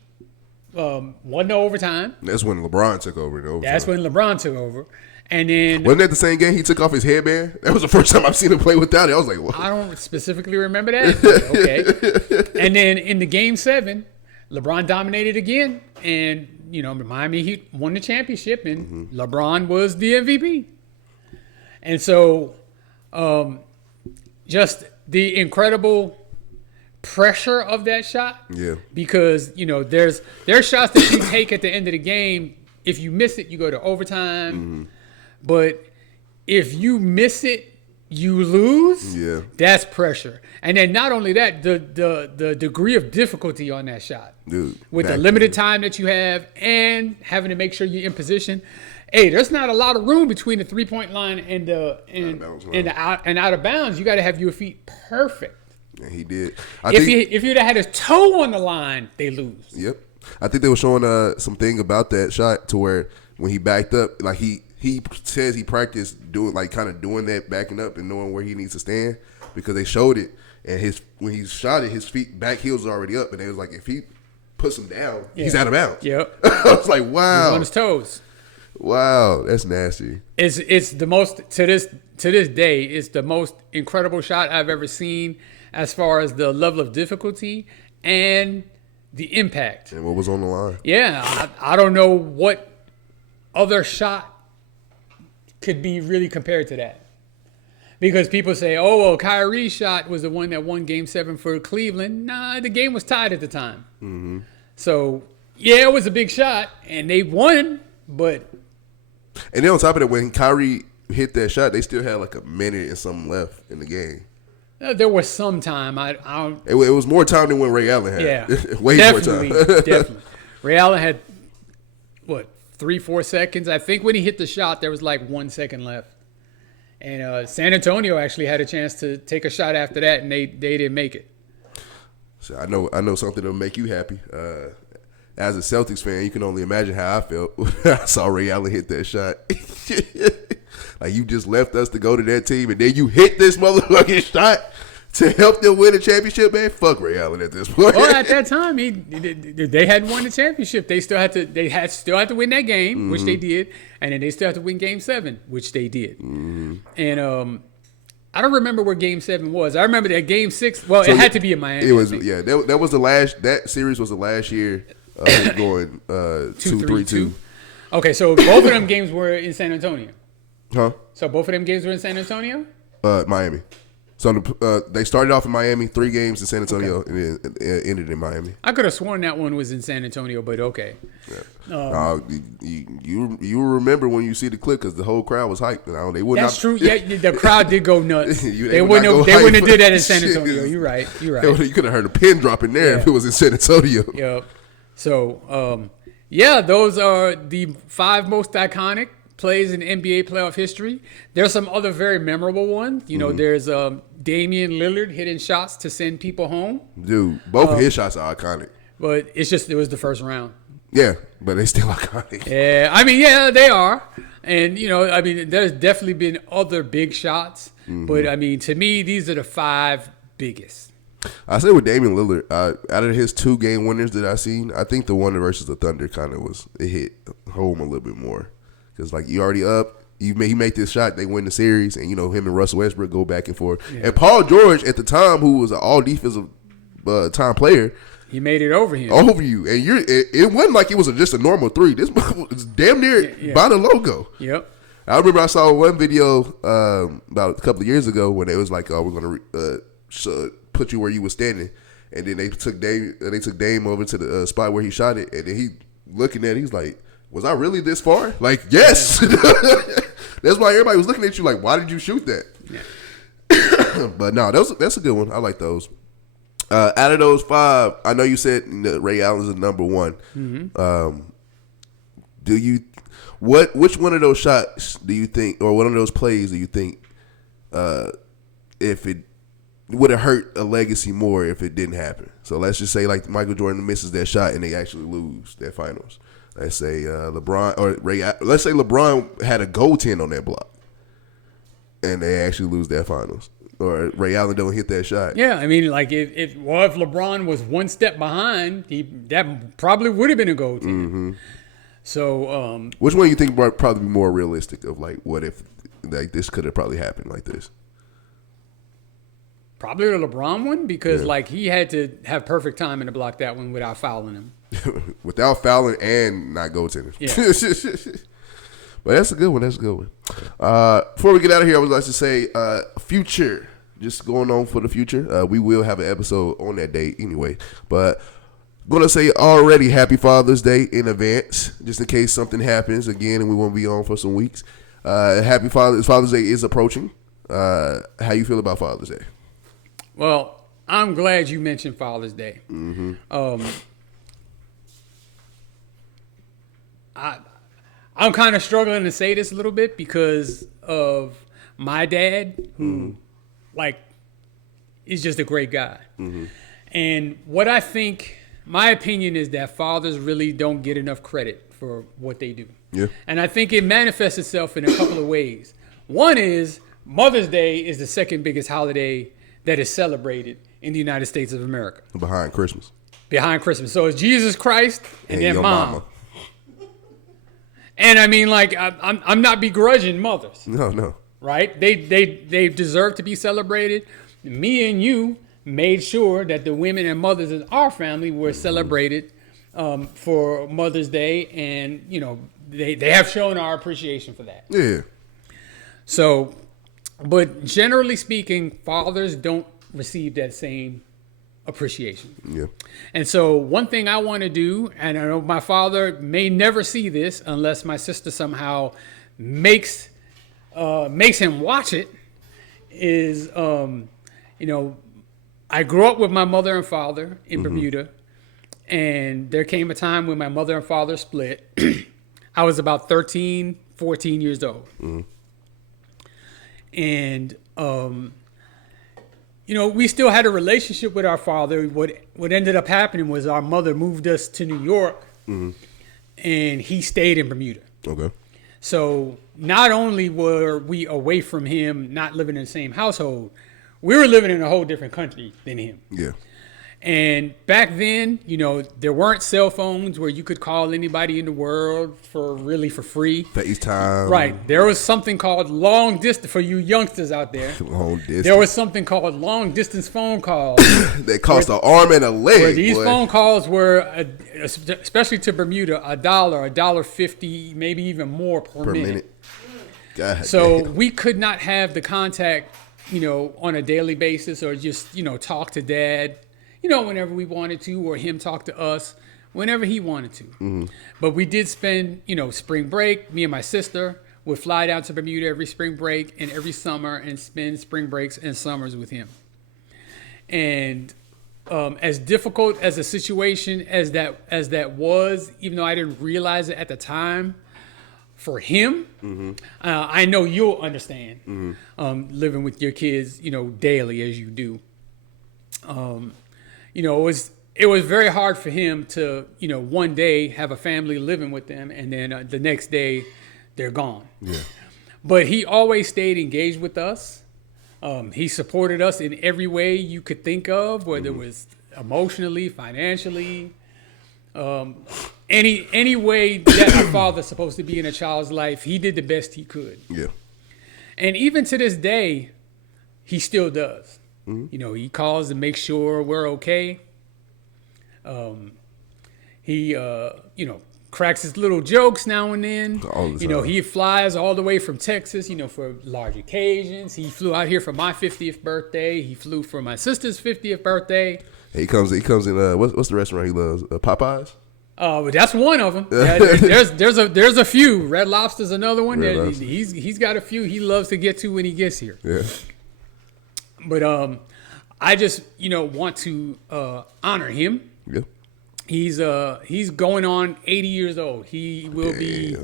won the overtime. That's when LeBron took over. That's when LeBron took over. And then wasn't that the same game he took off his headband? That was the first time I've seen him play without it. I was like, what? I don't specifically remember that. Okay. And then in the game 7, LeBron dominated again, and Miami Heat won the championship, and LeBron was the MVP. And so, just the incredible pressure of that shot. Yeah. Because there's shots that you take at the end of the game. If you miss it, you go to overtime. But if you miss it, you lose. Yeah. That's pressure. And then not only that, the degree of difficulty on that shot. Dude, with the limited time that you have and having to make sure you're in position. Hey, there's not a lot of room between the 3-point line and the out of bounds. You got to have your feet perfect. And he did. If you'd have had his toe on the line, they lose. Yep. I think they were showing something about that shot to where when he backed up, like he says he practiced doing that, backing up and knowing where he needs to stand, because they showed it, and when he shot it, his feet back heels was already up, and they was like, if he puts him down, he's out of bounds. Yep. I was like, wow. He's on his toes. Wow, that's nasty. It's the most to this day. It's the most incredible shot I've ever seen, as far as the level of difficulty and the impact. And what was on the line? Yeah, I don't know what other shot could be really compared to that. Because people say, oh, well, Kyrie's shot was the one that won Game 7 for Cleveland. Nah, the game was tied at the time. So, yeah, it was a big shot, and they won, but... And then on top of that, when Kyrie hit that shot, they still had like a minute and something left in the game. There was some time. It was more time than when Ray Allen had. Yeah. Way more time. Definitely. Ray Allen had, 3-4 seconds? I think when he hit the shot, there was like 1 second left. And San Antonio actually had a chance to take a shot after that, and they didn't make it. So I know something that'll make you happy. As a Celtics fan, you can only imagine how I felt when I saw Ray Allen hit that shot. Like, you just left us to go to that team, and then you hit this motherfucking shot to help them win a championship, man. Fuck Ray Allen at this point. Well, at that time, they hadn't won the championship. They still had to win that game, which they did, and then they still had to win Game 7, which they did. And I don't remember where Game 7 was. I remember that Game 6. Well, it had to be in Miami. It was, yeah. That was the last. That series was the last year going 2-3-2. Okay, so both of them games were in San Antonio. Huh? So both of them games were in San Antonio? Miami. So they started off in Miami, 3 games in San Antonio, and then ended in Miami. I could have sworn that one was in San Antonio, but okay. Yeah. You remember when you see the clip, because the whole crowd was hyped. They would That's not, true. Yeah, the crowd did go nuts. they wouldn't have did that in San Antonio. You're right. You could have heard a pin drop in there if it was in San Antonio. Yep. So, those are the 5 most iconic plays in NBA playoff history. There's some other very memorable ones. There's Damian Lillard hitting shots to send people home. Dude, both of his shots are iconic. But it was the first round. Yeah, but they still iconic. Yeah, I mean, yeah, they are. And, there's definitely been other big shots. But, I mean, to me, these are the 5 biggest. I say with Damian Lillard, out of his 2 game winners that I've seen, I think the one versus the Thunder kind of it hit home a little bit more. Because, you already up. He made this shot, they win the series, and, him and Russell Westbrook go back and forth. Yeah. And Paul George, at the time, who was an all-defensive time player, he made it over him. Over you. And it wasn't like it was just a normal 3. This was damn near by the logo. Yep. I remember I saw one video about a couple of years ago when it was like, oh, we're going to put you where you were standing. And then they took Dame over to the spot where he shot it. And then he looking at it, he's like, was I really this far? Like, yes. That's why everybody was looking at you like, why did you shoot that? Yeah. But no, that's a good one. I like those. Out of those 5, I know you said Ray Allen's the number 1. Which one of those shots do you think, or one of those plays do you think, if it would have hurt a legacy more if it didn't happen? So let's just say like Michael Jordan misses that shot and they actually lose their finals. Let's say LeBron or let's say LeBron had a goaltend on that block and they actually lose their finals. Or Ray Allen don't hit that shot. Yeah, I mean, like if LeBron was one step behind, that probably would have been a goaltend. Mm-hmm. So, which one do you think would probably be more realistic? Of like, what if like this could have probably happened like this? Probably the LeBron one, because like he had to have perfect timing to block that one without fouling him. Without fouling and not goaltending. Yeah. But that's a good one. That's a good one. Before we get out of here, I would like to say future. Just going on for the future. We will have an episode on that day anyway. But going to say already Happy Father's Day in advance, just in case something happens again and we won't be on for some weeks. Father's Day is approaching. How you feel about Father's Day? Well, I'm glad you mentioned Father's Day. Mm-hmm. I'm kind of struggling to say this a little bit because of my dad, who, like, is just a great guy. Mm-hmm. And what I think, my opinion is that fathers really don't get enough credit for what they do. Yeah. And I think it manifests itself in a couple of ways. One is Mother's Day is the second biggest holiday that is celebrated in the United States of America. Behind Christmas. So it's Jesus Christ and then mama. And I mean, like, I'm not begrudging mothers. No. Right? They deserve to be celebrated. Me and you made sure that the women and mothers in our family were celebrated for Mother's Day, and you know they have shown our appreciation for that. Yeah. So, but generally speaking, fathers don't receive that same appreciation. Yeah. And so one thing I want to do, and I know my father may never see this unless my sister somehow makes him watch it, is, I grew up with my mother and father in Bermuda, and there came a time when my mother and father split. I was about 13, 14 years old. Mm-hmm. And, we still had a relationship with our father. What ended up happening was our mother moved us to New York, and he stayed in Bermuda. Okay. So not only were we away from him, not living in the same household, we were living in a whole different country than him. Yeah. And back then, there weren't cell phones where you could call anybody in the world for free. FaceTime. Right. There was something called long distance for you youngsters out there. Long distance. There was something called long distance phone calls. They cost an arm and a leg. Where these phone calls were, especially to Bermuda, $1.50, maybe even more per minute. God so damn. We could not have the contact, on a daily basis, or just, talk to dad, whenever we wanted to, or him talk to us whenever he wanted to. Mm-hmm. But we did spend, spring break. Me and my sister would fly down to Bermuda every spring break and every summer and spend spring breaks and summers with him. And as difficult as a situation as that was, even though I didn't realize it at the time, for him, I know you'll understand living with your kids, daily as you do. It was very hard for him to, one day have a family living with them, and then the next day they're gone. Yeah. But he always stayed engaged with us. He supported us in every way you could think of, whether it was emotionally, financially, any way that a father's supposed to be in a child's life. He did the best he could. Yeah. And even to this day, he still does. Mm-hmm. He calls to make sure we're okay. He cracks his little jokes now and then. All the time. He flies all the way from Texas, for large occasions. He flew out here for my 50th birthday. He flew for my sister's 50th birthday. He comes in. What's the restaurant he loves? Popeyes. But that's one of them. Yeah, there's a few. Red Lobster's another one. He's got a few he loves to get to when he gets here. Yeah. But I just, want to honor him. Yeah. He's going on 80 years old. He will be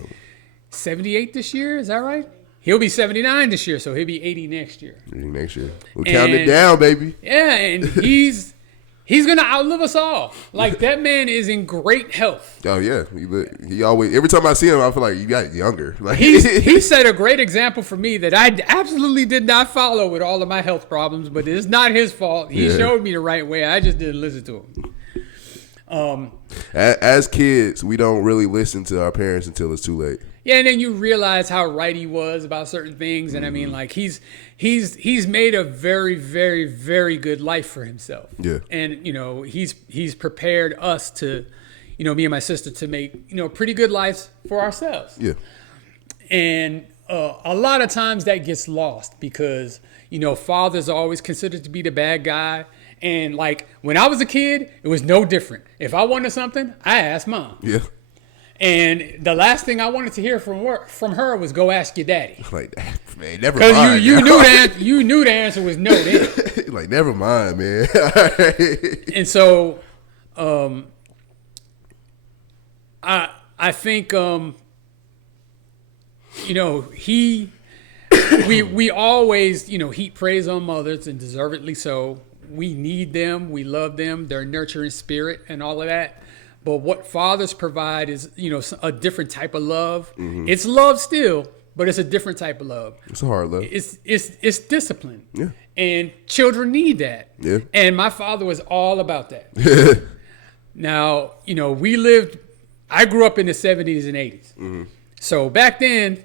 78 this year. Is that right? He'll be 79 this year, so he'll be 80 next year. 80 next year. We're counting it down, baby. Yeah, and he's gonna outlive us all. Like, that man is in great health. Oh yeah, he always. Every time I see him, I feel like you got younger. Like he set a great example for me that I absolutely did not follow with all of my health problems. But it's not his fault. He showed me the right way. I just didn't listen to him. As kids, we don't really listen to our parents until it's too late. Yeah, and then you realize how right he was about certain things, and I mean, like he's made a very, very, very good life for himself. Yeah, and he's prepared us to, me and my sister to make pretty good lives for ourselves. Yeah, and a lot of times that gets lost because fathers are always considered to be the bad guy. And like when I was a kid, it was no different. If I wanted something, I asked mom. Yeah. And the last thing I wanted to hear from her was go ask your daddy. Like, man, never mind. Because you knew the answer was no then. Like, never mind, man. And so, I think, we always, heap praise on mothers, and deservedly so. We need them. We love them. They're nurturing spirit and all of that. But what fathers provide is, a different type of love. Mm-hmm. It's love still, but it's a different type of love. It's a hard love. It's discipline. Yeah. And children need that. Yeah. And my father was all about that. Now, I grew up in the 70s and 80s. Mm-hmm. So back then,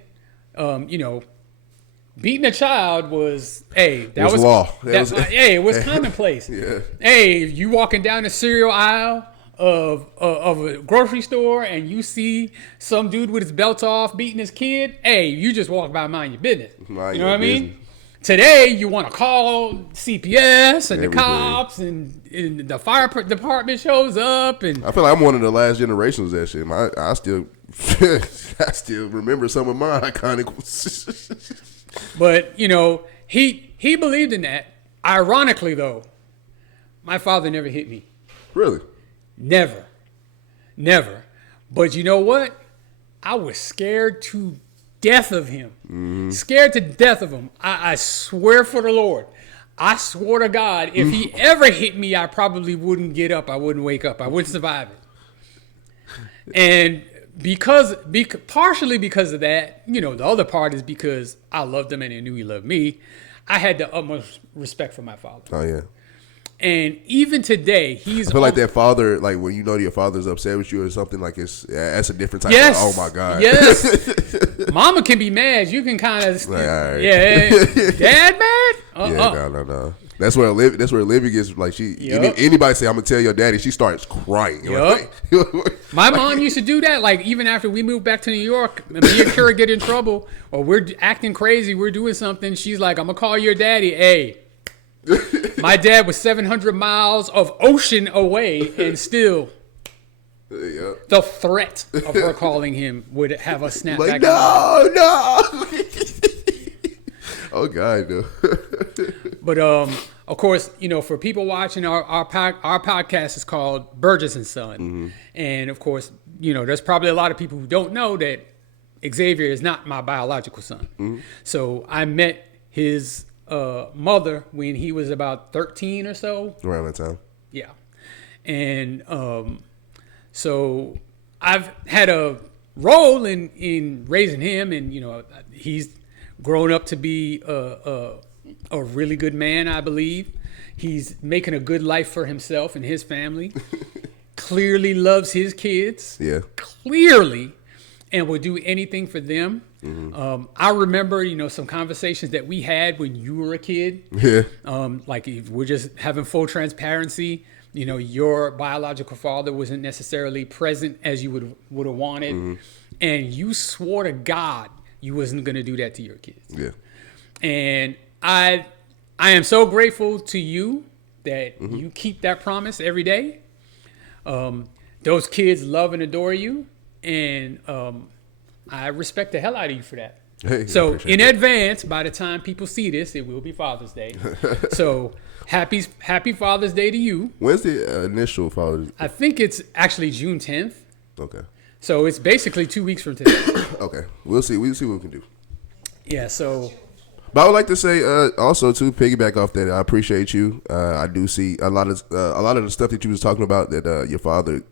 beating a child was, that was law. It was commonplace. Yeah. Hey, you walking down the cereal aisle of a grocery store and you see some dude with his belt off beating his kid, you just walk by, mind your business. You know what I mean? Today, you want to call CPS and the cops and the fire department shows up. And I feel like I'm one of the last generations of that shit. I still I still remember some of my iconic. But, he believed in that. Ironically, though, my father never hit me. Really? Never. But you know what? I was scared to death of him. Mm-hmm. Scared to death of him. I swear for the Lord. I swore to God, if he ever hit me, I probably wouldn't get up. I wouldn't wake up. I wouldn't survive it. And partially because of that, the other part is because I loved him and he knew he loved me. I had the utmost respect for my father. Oh, yeah. And even today, I feel like that father, like when your father's upset with you or something, like that's a different type of, oh my God. Yes. Mama can be mad. You can kind of, like, all right. Yeah. Dad mad? Yeah, no. That's where Olivia gets, like, anybody say, I'm going to tell your daddy, she starts crying. Yep. My mom used to do that. Like, even after we moved back to New York, me and Kira get in trouble, or we're acting crazy, we're doing something, she's like, I'm going to call your daddy. Hey. My dad was 700 miles of ocean away, and still the threat of her calling him would have us snap like, back. No. Oh, God, no. But, of course, for people watching, our podcast is called Burgess&son. Mm-hmm. And, of course, there's probably a lot of people who don't know that Xavier is not my biological son. Mm-hmm. So I met his mother when he was about 13 or so. Around that time. Yeah. And so I've had a role in raising him, and he's grown up to be a really good man, I believe. He's making a good life for himself and his family. Clearly loves his kids. Yeah. Clearly. And will do anything for them. Mm-hmm. I remember, some conversations that we had when you were a kid. Yeah. Like, if we're just having full transparency. Your biological father wasn't necessarily present as you would have wanted. Mm-hmm. And you swore to God you wasn't going to do that to your kids. Yeah. And I am so grateful to you that you keep that promise every day. Those kids love and adore you. And I respect the hell out of you for that. Hey, so in advance, by the time people see this, it will be Father's Day. So Happy Father's Day to you. When's the initial Father's Day? I think it's actually June 10th. Okay. So it's basically 2 weeks from today. Okay. We'll see. We'll see what we can do. Yeah, so. But I would like to say also to piggyback off that, I appreciate you. I do see a lot of the stuff that you was talking about that your father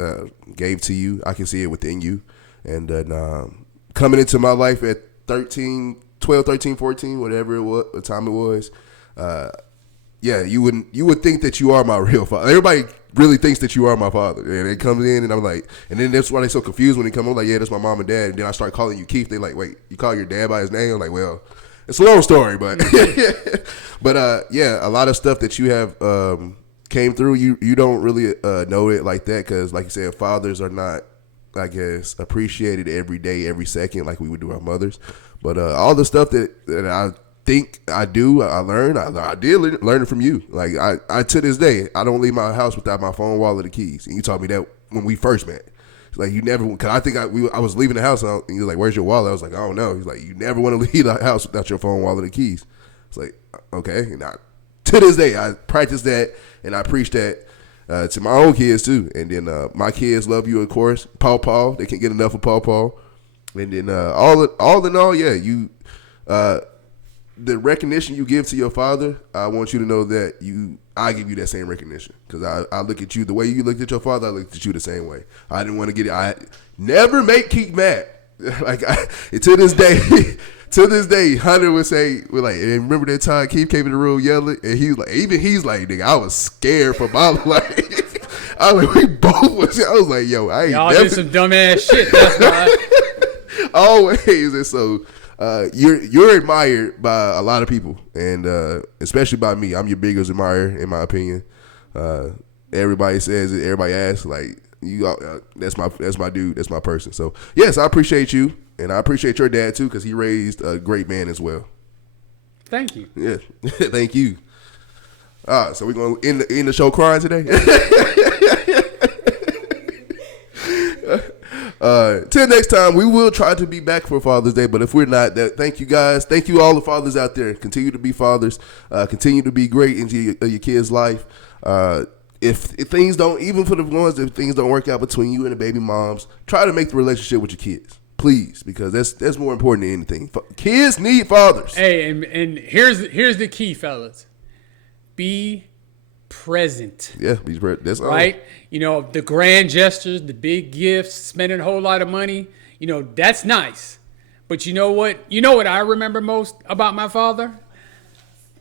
gave to you. I can see it within you. And then coming into my life at 12, 13, 14, whatever it was, what time it was, yeah, you would think that you are my real father. Everybody really thinks that you are my father, and it comes in, and I'm like, and then that's why they so confused when they come. I'm like, yeah, that's my mom and dad, and then I start calling you Keith. They like, wait, you call your dad by his name? I'm like, well, it's a long story, but but yeah, a lot of stuff that you have came through. You don't really know it like that because, like you said, fathers are not, I guess, appreciated every day, every second, like we would do our mothers. But all the stuff that I think I do, I learned. I did learn it from you. Like I to this day, I don't leave my house without my phone, wallet, and keys. And you taught me that when we first met. It's like you never, because I think I was leaving the house and you're like, "Where's your wallet?" I was like, "I don't know." He's like, "You never want to leave the house without your phone, wallet, and keys." It's like, okay. And to this day, I practice that and I preach that to my own kids too. And then my kids love you, of course. Paw, they can't get enough of Paw. And then all in all, yeah, you. The recognition you give to your father, I want you to know that I give you that same recognition because I look at you the way you looked at your father. I looked at you the same way. I didn't want to get it. I never make Keith mad. Like to this day, Hunter would say, "We're like, hey, remember that time Keith came in the room yelling?" And he's like, nigga, I was scared for my life. I was like, we both was. I was like, yo, I ain't y'all never did some dumbass shit. That's why. Always, and so. You're admired by a lot of people, and especially by me. I'm your biggest admirer, in my opinion. Everybody says it. Everybody asks, like, you. That's my dude. That's my person. So yes, I appreciate you, and I appreciate your dad too, because he raised a great man as well. Thank you. Yeah, thank you. So we're gonna end the show crying today. Till next time, we will try to be back for Father's Day, but if we're not, thank you guys. Thank you all the fathers out there. Continue to be fathers. Continue to be great into your kids' life. If things don't, even for the ones if things don't work out between you and the baby moms, try to make the relationship with your kids, please, because that's more important than anything. Kids need fathers. Hey, and here's the key, fellas. Be present. Yeah, that's all. Right? You know, the grand gestures, the big gifts, spending a whole lot of money, you know, that's nice. But you know what? You know what I remember most about my father?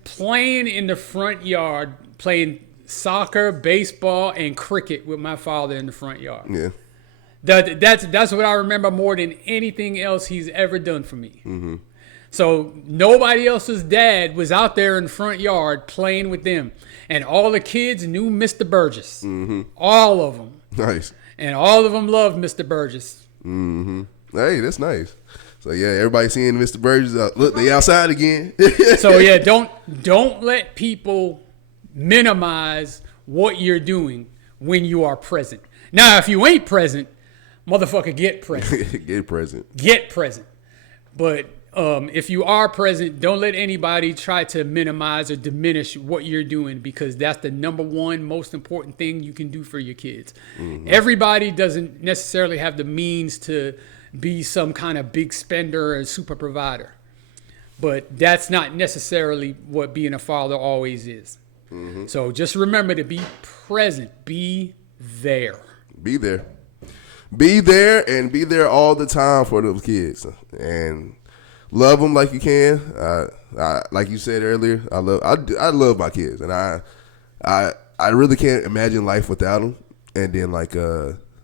Playing in the front yard, playing soccer, baseball, and cricket with my father in the front yard. Yeah. That's what I remember more than anything else he's ever done for me. Mm-hmm. So nobody else's dad was out there in the front yard playing with them. And all the kids knew Mr. Burgess. Mm-hmm. All of them. Nice. And all of them loved Mr. Burgess. Mm-hmm. Hey, that's nice. So, yeah, everybody seeing Mr. Burgess. Look, they outside again. So, yeah, don't let people minimize what you're doing when you are present. Now, if you ain't present, motherfucker, get present. Get present. Get present. But if you are present, don't let anybody try to minimize or diminish what you're doing, because that's the number one most important thing you can do for your kids. Mm-hmm. Everybody doesn't necessarily have the means to be some kind of big spender or super provider. But that's not necessarily what being a father always is. Mm-hmm. So just remember to be present. Be there. Be there. Be there, and be there all the time for those kids. And love them like you can. Like you said earlier, I love my kids, and I really can't imagine life without them. And then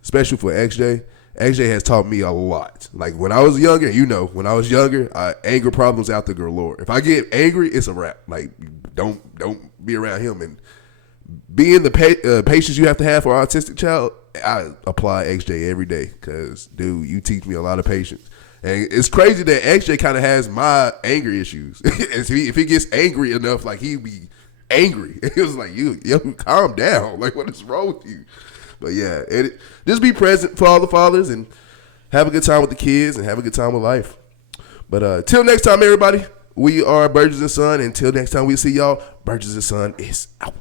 especially for XJ has taught me a lot. Like when I was younger, anger problems out the galore. If I get angry, it's a wrap. Like don't be around him. And being the patience you have to have for an autistic child, I apply XJ every day because, dude, you teach me a lot of patience. And it's crazy that XJ kind of has my anger issues. If he gets angry enough, like he'd be angry. It was like, yo, calm down. Like, what is wrong with you? But yeah, just be present for all the fathers and have a good time with the kids and have a good time with life. But till next time, everybody, We are Burgess and Son. Until next time we see y'all, Burgess and Son is out.